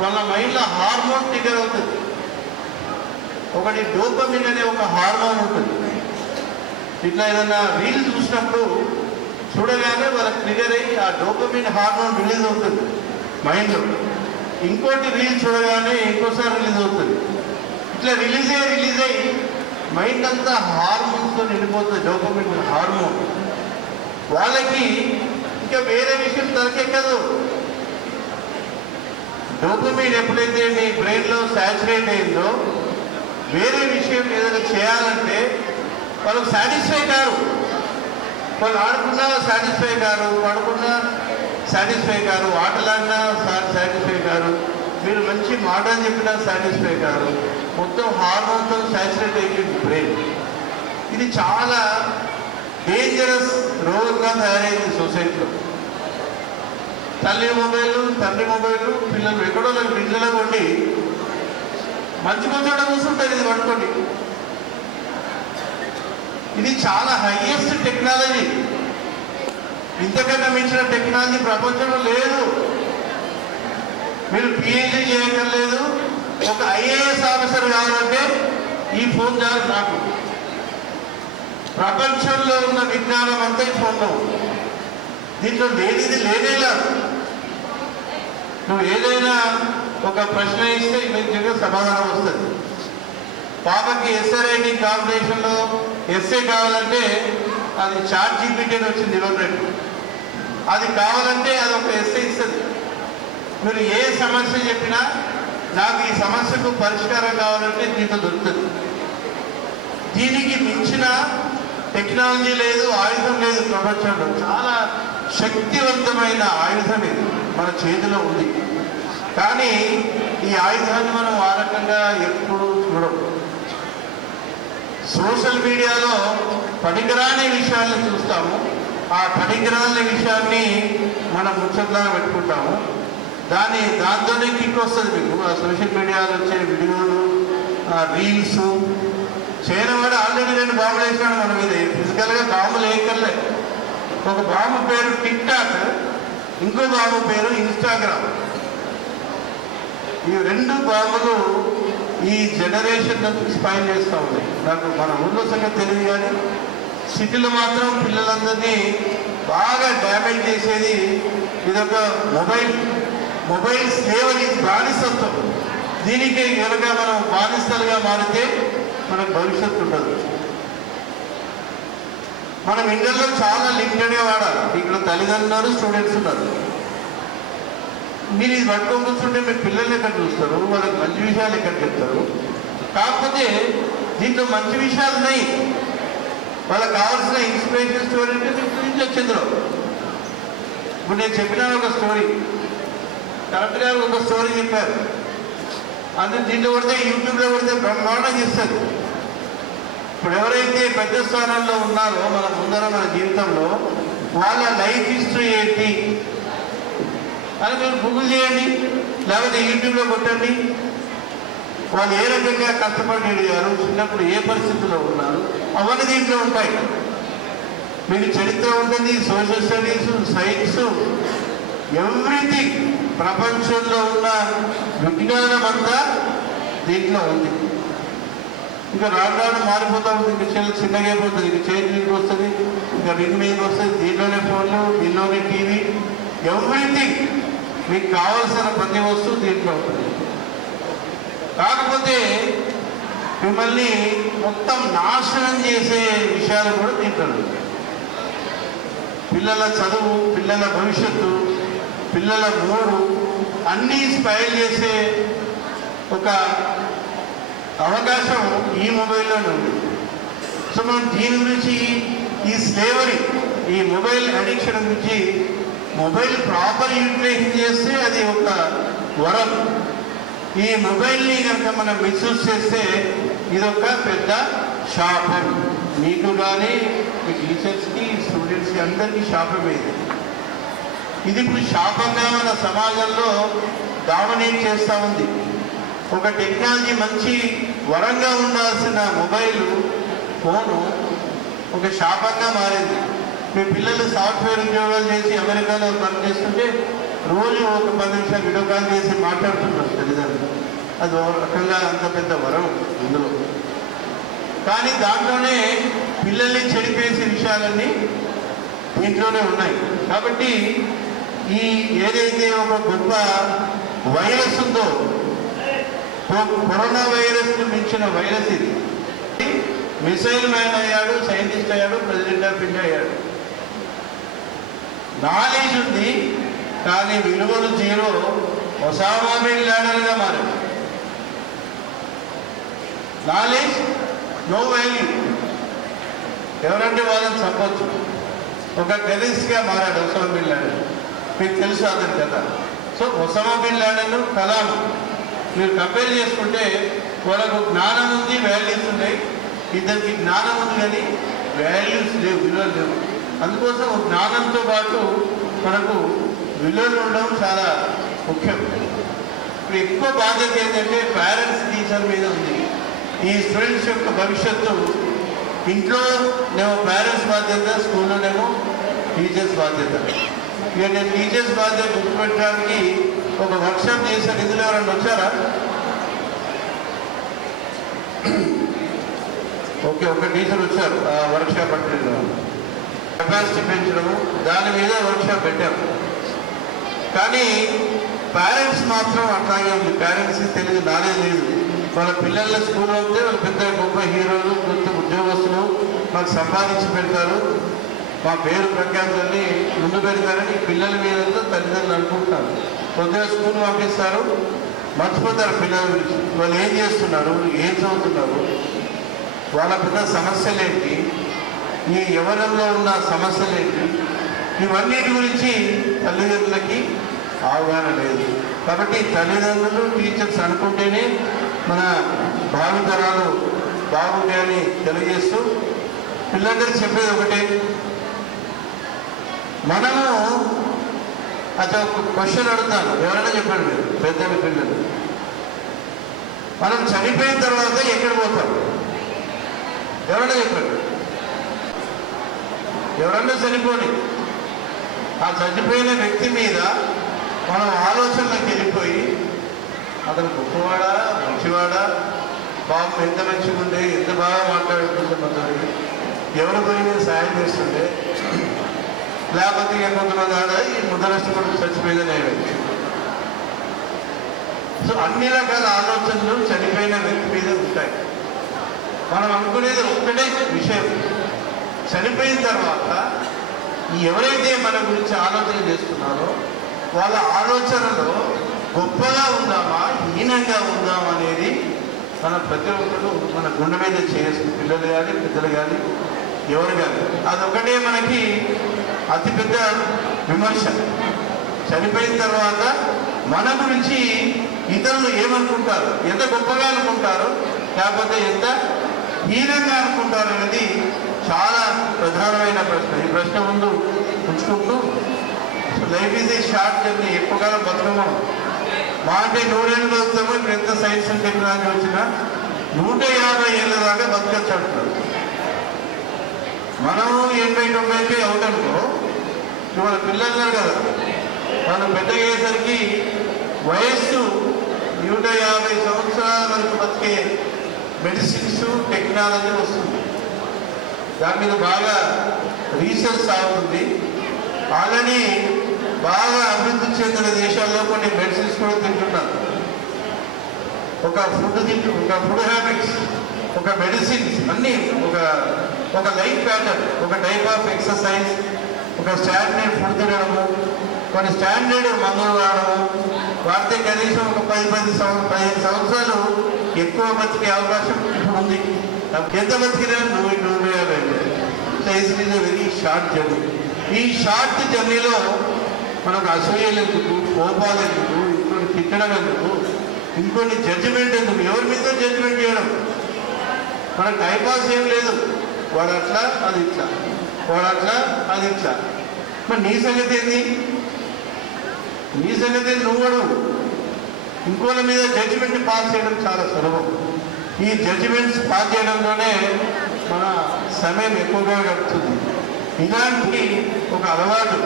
వాళ్ళ మైండ్లో హార్మోన్ ట్రిగర్ అవుతుంది. ఒకటి డోపమిన్ అనే ఒక హార్మోన్ ఉంటుంది. ఇట్లా ఏదన్నా రీల్స్ చూసినప్పుడు చూడగానే వాళ్ళకి ట్రిగర్ అయ్యి ఆ డోపమిన్ హార్మోన్ రిలీజ్ అవుతుంది మైండ్లో. ఇంకోటి రీల్ చూడగానే ఇంకోసారి రిలీజ్ అవుతుంది. ఇట్లా రిలీజ్ అయ్యి మైండ్ అంతా హార్మోన్స్తో నిండిపోతుంది, డోపమిన్ హార్మోన్. వాళ్ళకి ఇంకా వేరే విషయం దొరికెక్కదు. డోపమిన్ ఎప్పుడైతే మీ బ్రెయిన్లో సాచురేట్ అయిందో వేరే విషయం ఏదైనా చేయాలంటే వాళ్ళకి సాటిస్ఫై కారు. వాళ్ళు ఆడుకున్నా సాటిస్ఫై కారు, పడుకున్నా సాటిస్ఫై కారు, ఆటలాడినా సాటిస్ఫై కారు, మీరు మంచి మాట అని చెప్పినా సాటిస్ఫై కారు. మొత్తం హార్మోన్తో సాచురేట్ అయ్యింది బ్రెయిన్. ఇది చాలా డేంజరస్ రోగంగా తయారైంది సొసైటీలో. తల్లి మొబైల్, తండ్రి మొబైల్, పిల్లలు ఎక్కడో ఇంట్లో ఉండి మంచి చోట కూర్చుంటారు ఇది పట్టుకోండి. ఇది చాలా హైయెస్ట్ టెక్నాలజీ. ఇంతకన్నా మించిన టెక్నాలజీ ప్రపంచంలో లేదు. మీరు పిహెచ్డీ చేయక్కర్లేదు. ఒక ఐఏఎస్ ఆఫీసర్ కావాలంటే ఈ ఫోన్ చాలు నాకు. ప్రపంచంలో ఉన్న విజ్ఞానం అంతా ఈ ఫోన్లో. దీంట్లో లేనిది లేనేలేదు. నువ్వు ఏదైనా ఒక ప్రశ్న ఇస్తే మీకు సమాధానం వస్తుంది. పాపకి ఎస్ఏ రైటింగ్ కాంపిటీషన్లో ఎస్ఏ కావాలంటే అది చాట్ జీపీటీ అని వచ్చింది ఇవ్వలేదు. అది కావాలంటే అది ఒక ఎస్ఏ ఇస్తుంది. మీరు ఏ సమస్య చెప్పినా నాకు ఈ సమస్యకు పరిష్కారం కావాలంటే దీంతో దొరుకుతుంది. దీనికి మించిన టెక్నాలజీ లేదు, ఆయుధం లేదు ప్రపంచంలో. చాలా శక్తివంతమైన ఆయుధం ఇది మన చేతిలో ఉంది. కానీ ఈ ఆయుధాన్ని మనం ఆ రకంగా ఎప్పుడు చూడం. సోషల్ మీడియాలో పనికిరాని విషయాలను చూస్తాము. ఆ పనికిరాని విషయాన్ని మనం ముచ్చట్లా పెట్టుకుంటాము. దాంతోనే కిక్ వస్తుంది మీకు. ఆ సోషల్ మీడియాలో వచ్చే వీడియోలు, రీల్స్ చేయడం కూడా. ఆల్రెడీ 2 బాంబులు వేసినాడు మన మీద. ఫిజికల్గా బాంబులు వేయక్కర్లే. ఒక బాంబు పేరు టిక్ టాక్, ఇంకో బాంబు పేరు ఇన్స్టాగ్రామ్. ఈ 2 బాంబులు ఈ జనరేషన్ స్పైన్ చేస్తూ ఉన్నాయి. నాకు మన ఊళ్ళో సంగతి తెలియదు కానీ సిటీలో మాత్రం పిల్లలందరినీ బాగా డ్యామేజ్ చేసేది ఇదొక మొబైల్ స్లేవరీ, బానిసత్వం. దీనికి కనుక మనం బానిసలుగా మారితే మనకు భవిష్యత్తు ఉండదు. మనం ఇండియాలో చాలా లిమిటెడ్గా వాడాలి. ఇక్కడ తల్లిదండ్రులు ఉన్నారు, స్టూడెంట్స్ ఉన్నారు. మీరు ఇది పట్టుకొని కూర్చుంటే మీ పిల్లల్ని ఎక్కడ చూస్తారు, వాళ్ళకి మంచి విషయాలు ఎక్కడ చెప్తారు. కాకపోతే దీంట్లో మంచి విషయాలు ఉన్నాయి, వాళ్ళకి కావాల్సిన ఇన్స్పిరేషన్ స్టోరీ అంటే మీకు చూపించవచ్చు ఇందులో. ఇప్పుడు నేను చెప్పిన ఒక స్టోరీ, కరెక్ట్ గారు ఒక స్టోరీ చెప్పారు, అందులో దీంట్లో కొడితే యూట్యూబ్లో కొడితే బ్రహ్మాండంగా ఇస్తుంది. ఇప్పుడు ఎవరైతే పెద్ద స్థానాల్లో ఉన్నారో మన ముందర మన జీవితంలో వాళ్ళ లైఫ్ హిస్టరీ ఏంటి అని మీరు గూగుల్ చేయండి, లేకపోతే యూట్యూబ్లో కొట్టండి. వాళ్ళు ఏ రకంగా కష్టపడి అడిగారు, చిన్నప్పుడు ఏ పరిస్థితుల్లో ఉన్నారు, అవన్నీ దీంట్లో ఉంటాయి. మీకు చరిత్ర ఉంటుంది, సోషల్ స్టడీస్, సైన్స్, ఎవ్రీథింగ్. ప్రపంచంలో ఉన్న విజ్ఞానం అంతా దీంట్లో ఉంది. ఇంకా రాను రాను మారిపోతూ ఉంటుంది. ఇంకా చిన్నగా అయిపోతుంది, ఇంకా చేతి మీదకి వస్తుంది, ఇంకా రింగ్ మీదకి వస్తుంది. దీంట్లోనే ఫోన్లు, దీంట్లోనే టీవీ, ఎవ్రీథింగ్. మీకు కావాల్సిన ప్రతి వస్తువు దీంట్లో ఉంటుంది. కాకపోతే మిమ్మల్ని మొత్తం నాశనం చేసే విషయాలు కూడా దీంట్లో ఉంటాయి. పిల్లల చదువు, పిల్లల భవిష్యత్తు, పిల్లల మూడు అన్నీ స్పైల్ చేసే ఒక అవకాశం ఈ మొబైల్లోనే ఉంది. సో మనం దీని గురించి, ఈ స్లేవరీ, ఈ మొబైల్ అడిక్షన్ గురించి, మొబైల్ ప్రాపర్ యూటిలైజేషన్ చేస్తే అది ఒక వరం. ఈ మొబైల్ని కనుక మనం మిస్యూజ్ చేస్తే ఇదొక పెద్ద శాపం. మీకు కానీ మీ టీచర్స్కి, స్టూడెంట్స్కి, అందరికీ శాపమే. ఇది ఇప్పుడు శాపంగా మన సమాజంలో డామినేట్ చేస్తూ ఉంది. ఒక టెక్నాలజీ మంచి వరంగా ఉండాల్సిన మొబైల్ ఫోను ఒక శాపంగా మారింది. మీ పిల్లలు సాఫ్ట్వేర్ ఉద్యోగాలు చేసి అమెరికాలో పనిచేస్తుంటే రోజు ఒక 10 నిమిషాలు వీడియో కాల్ చేసి మాట్లాడుతున్నారు తల్లిదండ్రులు. అది ఒక రకంగా అంత పెద్ద వరం ఇందులో. కానీ దాంట్లోనే పిల్లల్ని చెడిపేసే విషయాలన్నీ దీంట్లోనే ఉన్నాయి. కాబట్టి ఈ ఏదైతే ఒక గొప్ప వైరస్ ఉందో, కరోనా వైరస్ను మించిన వైరస్ ఇది. మిసైల్ మ్యాన్ అయ్యాడు, సైంటిస్ట్ అయ్యాడు, ప్రెసిడెంట్ ఆఫ్ ఇండియా అయ్యాడు. నాలెడ్జ్ ఉంది కానీ విలువలు జీరో. ఒసామా బిన్ లాడెన్గా మారాడు. Knowledge no value. ఎవరంటే వాళ్ళని చంపొచ్చు. ఒక టెర్రరిస్ట్గా మారాడు ఒసామా బిన్ లాడెన్. మీకు తెలుసు అతని కథ. So Osama bin Laden, Kalam మీరు కంపేర్ చేసుకుంటే వాళ్ళకు జ్ఞానం ఉంది, వాల్యూస్ ఉన్నాయి. ఇద్దరికి జ్ఞానం ఉంది కానీ వాల్యూస్ లేవు, విలువలు లేవు. అందుకోసం జ్ఞానంతో పాటు మనకు విలువలు ఉండడం చాలా ముఖ్యం. ఇప్పుడు ఎక్కువ బాధ్యత ఏంటంటే పేరెంట్స్, టీచర్ మీద ఉంది. ఈ స్టూడెంట్స్ యొక్క భవిష్యత్తు ఇంట్లోనేమో పేరెంట్స్ బాధ్యత, స్కూల్లోనేమో టీచర్స్ బాధ్యత. ఇక నేను టీచర్స్ బాధ్యత గుర్తుపెట్టడానికి ఒక వర్క్షాప్ చేశాను. ఇందులో ఎవరైనా వచ్చారా? ఓకే, ఒక టీచర్ వచ్చారు. ఆ వర్క్షాప్ అంటే కెపాసిటీ పెంచడము, దాని మీద వర్క్షాప్ పెట్టాము. కానీ పేరెంట్స్ మాత్రం అట్లాగే ఉంది. పేరెంట్స్కి తెలియదు, నాలెడ్జ్ లేదు. వాళ్ళ పిల్లల స్కూల్లో ఉంటే వాళ్ళు పెద్ద గొప్ప హీరోలు, పెద్ద ఉద్యోగస్తులు, మాకు సంపాదించి పెడతారు, మా పేరు ప్రఖ్యాతులన్నీ ముందు పెడతారని పిల్లల మీద తల్లిదండ్రులు అనుకుంటారు. కొద్దిగా స్కూల్ పంపిస్తారు, మర్చిపోతారు పిల్లల గురించి. వాళ్ళు ఏం చేస్తున్నారు, ఏం చదువుతున్నారు, వాళ్ళ పెద్ద సమస్యలేంటి, ఈ యవ్వనంలో ఉన్న సమస్యలేంటి, ఇవన్నిటి గురించి తల్లిదండ్రులకి అవగాహన లేదు. కాబట్టి తల్లిదండ్రులు, టీచర్స్ అనుకుంటేనే మన భావితరాలు బాగుంటాయని తెలియజేస్తూ పిల్లలందరికీ చెప్పేది ఒకటే, మనము అది ఒక క్వశ్చన్ అడుగుతాను, ఎవరైనా చెప్పండి మీరు పెద్దలు పిల్లలు, మనం చనిపోయిన తర్వాత ఎక్కడ పోతాం? ఎవరైనా చెప్పండి. ఎవరన్నా చనిపోని ఆ చనిపోయిన వ్యక్తి మీద మనం ఆలోచనలకు వెళ్ళిపోయి అతను గొప్పవాడా, మంచివాడా, బాబు ఎంత మంచిగా ఉండే, ఎంత బాగా మాట్లాడుతుంటే మనకి ఎవరి పోయి మీద సాయం చేస్తుండే, లేకపోతే కొంతమంది ఆడ ఈ ముద్దరష్ట కొడుకు చచ్చిపోయిందని ఏమైంది. సో అన్ని రకాల ఆలోచనలు చనిపోయిన వ్యక్తి మీద ఉంటాయి. మనం అనుకునేది ఒక్కటే విషయం, చనిపోయిన తర్వాత ఎవరైతే మన గురించి ఆలోచన చేస్తున్నారో వాళ్ళ ఆలోచనలో గొప్పగా ఉందామా హీనంగా ఉందామా అనేది మన ప్రతి ఒక్కరు మన గుండె మీద చేస్తూ, పిల్లలు కానీ పెద్దలు కానీ ఎవరు కానీ, అదొకటే మనకి అతిపెద్ద విమర్శ. చనిపోయిన తర్వాత మన గురించి ఇతరులు ఏమనుకుంటారు, ఎంత గొప్పగా అనుకుంటారు లేకపోతే ఎంత హీనంగా అనుకుంటారు అనేది చాలా ప్రధానమైన ప్రశ్న. ఈ ప్రశ్న ముందు ఉంచుకుంటూ life is a short journey, ఎక్కువకాలం బతుకమా మా అంటే 100 ఏళ్ళు బతుకుతాము. ఇప్పుడు ఎంత సైన్స్ అండ్ టెక్నాలజీ వచ్చినా 150 ఏళ్ళ దాకా బతకచ్చు అంటున్నారు. మనము 80-90 అవుతానుకో, ఇవాళ పిల్లలు ఉన్నారు కదా, వాళ్ళు పెద్దగా అయ్యేసరికి వయస్సు 150 సంవత్సరాల వరకు బతికే మెడిసిన్స్ టెక్నాలజీ వస్తుంది. దాని మీద బాగా రీసెర్చ్ సాగుతుంది. ఆల్రెడీ బాగా అభివృద్ధి చెందిన దేశాల్లో కొన్ని మెడిసిన్స్ కూడా తింటున్నారు. ఒక ఫుడ్ హ్యాబిట్స్, ఒక మెడిసిన్స్ అన్నీ ఒక లైఫ్ ప్యాటర్న్, ఒక టైప్ ఆఫ్ ఎక్సర్సైజ్, ఒక స్టాండర్డ్ ఫుడ్ తినడము, కొన్ని స్టాండర్డ్ మందులు వాడము, వాడితే కనీసం ఒక 15 సంవత్సరాలు ఎక్కువ బతికే అవకాశం ఇప్పుడు ఉంది. ఎంత బతికినా 150. It is very short journey. ఈ షార్ట్ జర్నీలో మనకు అసూయలు ఎందుకు, కోపాలు ఎందుకు, ఇంకొన్ని తిట్టడం ఎందుకు, ఇంకొన్ని జడ్జిమెంట్ ఎందుకు, ఎవరి మీద జడ్జిమెంట్ చేయడం. మనకు టైంపాస్ ఏం లేదు. వాడు అట్లా అది ఇట్లా, వాడు అట్లా అది ఇట్లా. మరి నీ సంగతి ఏంది? నీ సంగతి నువ్వు ఇంకోళ్ళ మీద జడ్జిమెంట్ పాస్ చేయడం చాలా సులభం. ఈ జడ్జిమెంట్స్ పాస్ చేయడంలోనే మన సమయం ఎక్కువగా గడుపుతుంది. ఇలాంటి ఒక అలవాటు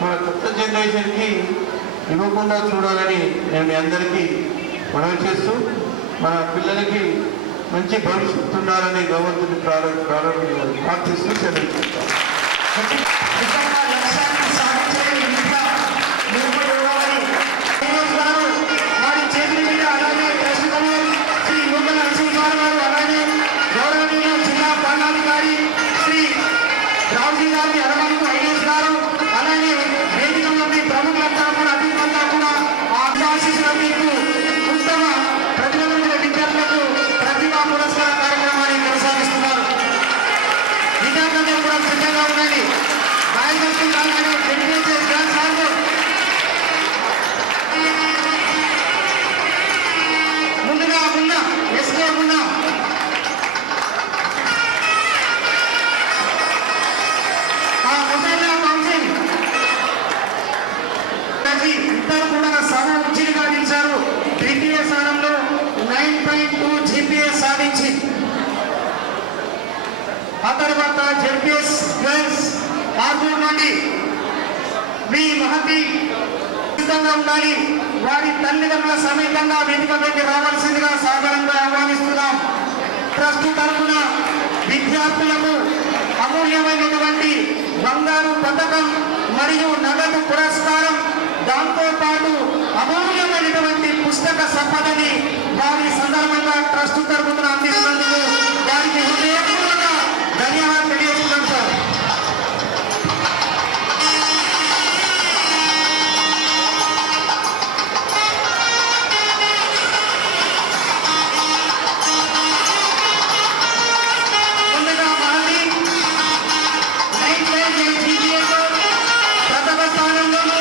మన కొత్త జనరేషన్కి ఇవ్వకుండా చూడాలని నేను మీ అందరికీ మనవి చేస్తూ, మన పిల్లలకి మంచి భవిష్యత్తు ఉండాలని భగవంతుని ప్రార్థిస్తూ చెల్లించుకుంటాం. ఇద్దరు కూడా సమ ఉచితంగా నిలిచారు. ద్వితీయ స్థానంలో 9.2 జీపీఎస్ సాధించి, ఆ తర్వాత జెడ్పీఎస్ గర్ల్స్ ఆర్మూర్ నుండి మీ మహతి సిద్ధంగా ఉండాలి. వారి తల్లిదండ్రుల సమేతంగా వేదికపైకి రావాల్సిందిగా సాధారణంగా ఆహ్వానిస్తున్నాం. ట్రస్ట్ తరఫున విద్యార్థులకు అమూల్యమైనటువంటి బంగారు పథకం మరియు నగదు పురస్కారం, దాంతోపాటు అమూల్యమైనటువంటి పుస్తక సంపదని వారి సందర్భంగా ట్రస్ట్ తరఫున అందిస్తున్నందుకు వారికి హృదయపూర్వక ధన్యవాదాలు తెలియజేస్తున్నాం సార్. ముందుగా మహతి 9.8 జీపీఏతో ప్రథమ స్థానంలోనూ,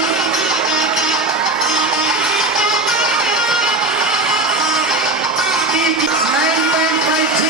9.5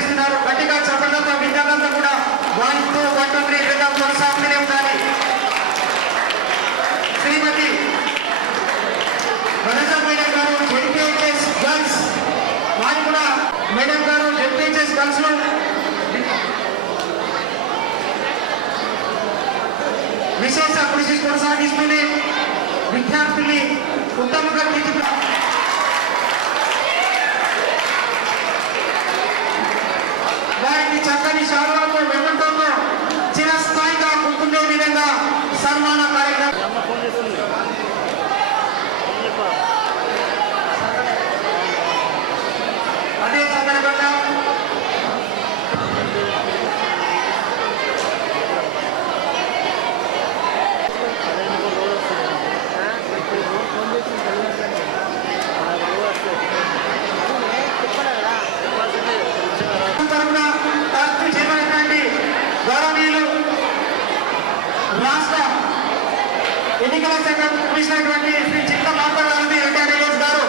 అందిస్తున్నారు. గట్టిగా చప్పట్లతో విద్యార్థులంతా కూడా 1 2 1 2 3 విధంగా కొనసాగుతూనే ఉండాలి. శ్రీమతి వనజ మేడం గారు జెడ్పీహెచ్ఎస్ గర్ల్స్ వారు కూడా మేడం గారు జెడ్పీహెచ్ఎస్ గర్ల్స్ లో విశేష కృషి కొనసాగిస్తూనే విద్యార్థుల్ని ఉత్తమంగా తీర్చిదిద్దారు. వారికి చక్కని శాలువాలతో వెంటతో చిరస్థాయిగా గుర్తుండే విధంగా సన్మాన కార్యక్రమం. అదే సందర్భంగా తరఫున ట్రస్ట్ చేయబడినటువంటి గౌరవనీయులు రాష్ట్ర ఎన్నికల శాఖ కమిషనర్ శ్రీ చిత్త మాట్లాడాలని రిటైర్డ్ గారు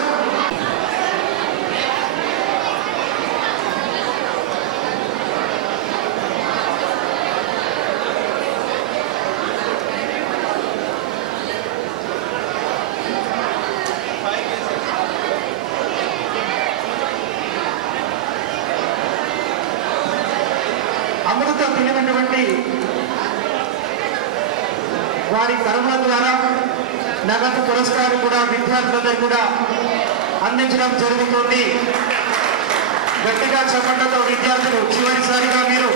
అమృతం తినటువంటి వారి కర్మల ద్వారా నగదు పురస్కారం కూడా విద్యార్థులందరూ కూడా అందించడం జరుగుతుంది. గట్టిగా చెప్పడంతో విద్యార్థులు చివరిసారిగా మీరు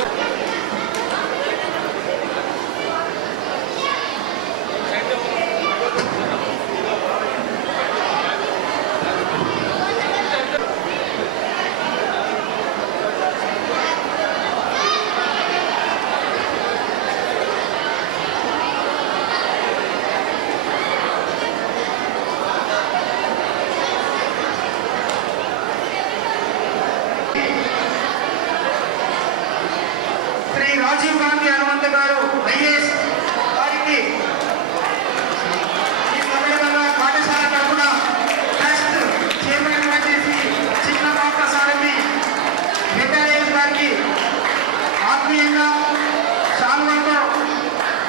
శ్రీ రాజీవ్ గాంధీ హనుమంత్ గారు ఐఏఎస్ వారికి ఈ సందర్భంగా పాఠశాల తరఫున ట్రస్ట్ చైర్మన్ చేసి చిన్న పాప సారథి రిటైర్డ్ గారికి ఆత్మీయంగా శాలువాతో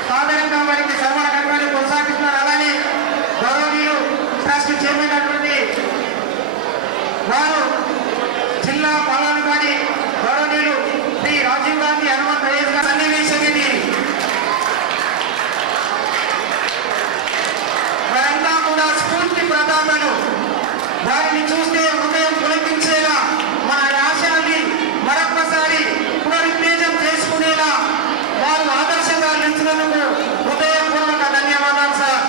సాధారణంగా వారికి సన్మాన కార్యక్రమాన్ని కొనసాగిస్తున్నారు. అలానే గౌరవనీయులు ట్రస్ట్ చైర్మన్ అటువంటి వారు జిల్లా పాలనాధికారి గౌరవనీయులు శ్రీ రాజీవ్ గాంధీ హనుమంత్ ఐఏఎస్ గారి సన్నివేశం ఇది. వారంతా కూడా స్ఫూర్తి ప్రదాతలు. వారిని చూస్తే హృదయం పులకించేలా మన ఆశయాన్ని మరొకసారి పునరుత్తేజం చేసుకునేలా వారు ఆదర్శంగా నిలిచినందుకు హృదయపూర్వక ధన్యవాదాలు సార్.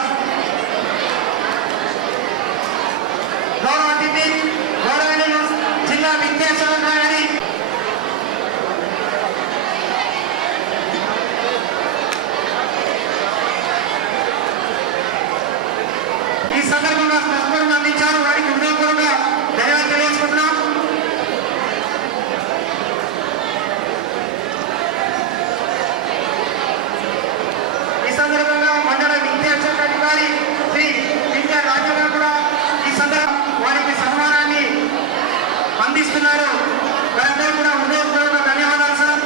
గౌరవ అతిథి గౌరవనీయులు జిల్లా విద్యాశాఖ గారి ఈ సందర్భంగా పుష్పం అందించారు. వారికి హృదయపూర్వక ధన్యవాదాలు తెలియజేసుకుంటున్నాం. ఈ సందర్భంగా మండల విద్యాశాఖ అధికారి శ్రీ విద్యా రాజు గారు కూడా ఈ సందర్భంగా వారికి సన్మానాన్ని అందిస్తున్నారు. వారందరూ కూడా హృదయపూర్వక ధన్యవాదాలు సార్.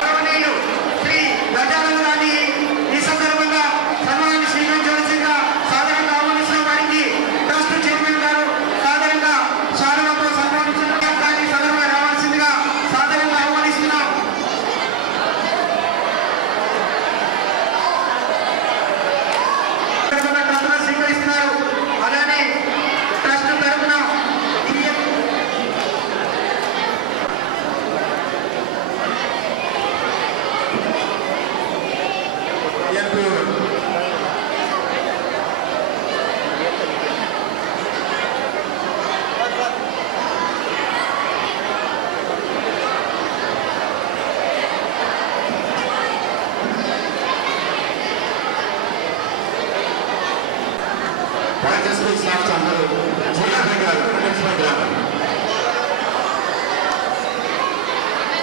గౌరవనీయులు శ్రీ గజానన్ గారిని ఈ సందర్భంగా సన్మానాన్ని స్వీకరించవలసిందిగా సాధారణంగా ఆహ్వానిస్తున్న వారికి ట్రస్ట్ చైర్మన్ గారు సాధారణంగా శాలువాతో సన్మానించిన గారిని సందర్భంగా రావాల్సిందిగా సాధారణంగా ఆహ్వానిస్తున్నాం. ట్రస్టును స్వీకరిస్తున్నారు. అలానే ట్రస్ట్ తరఫున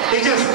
టీచర్స్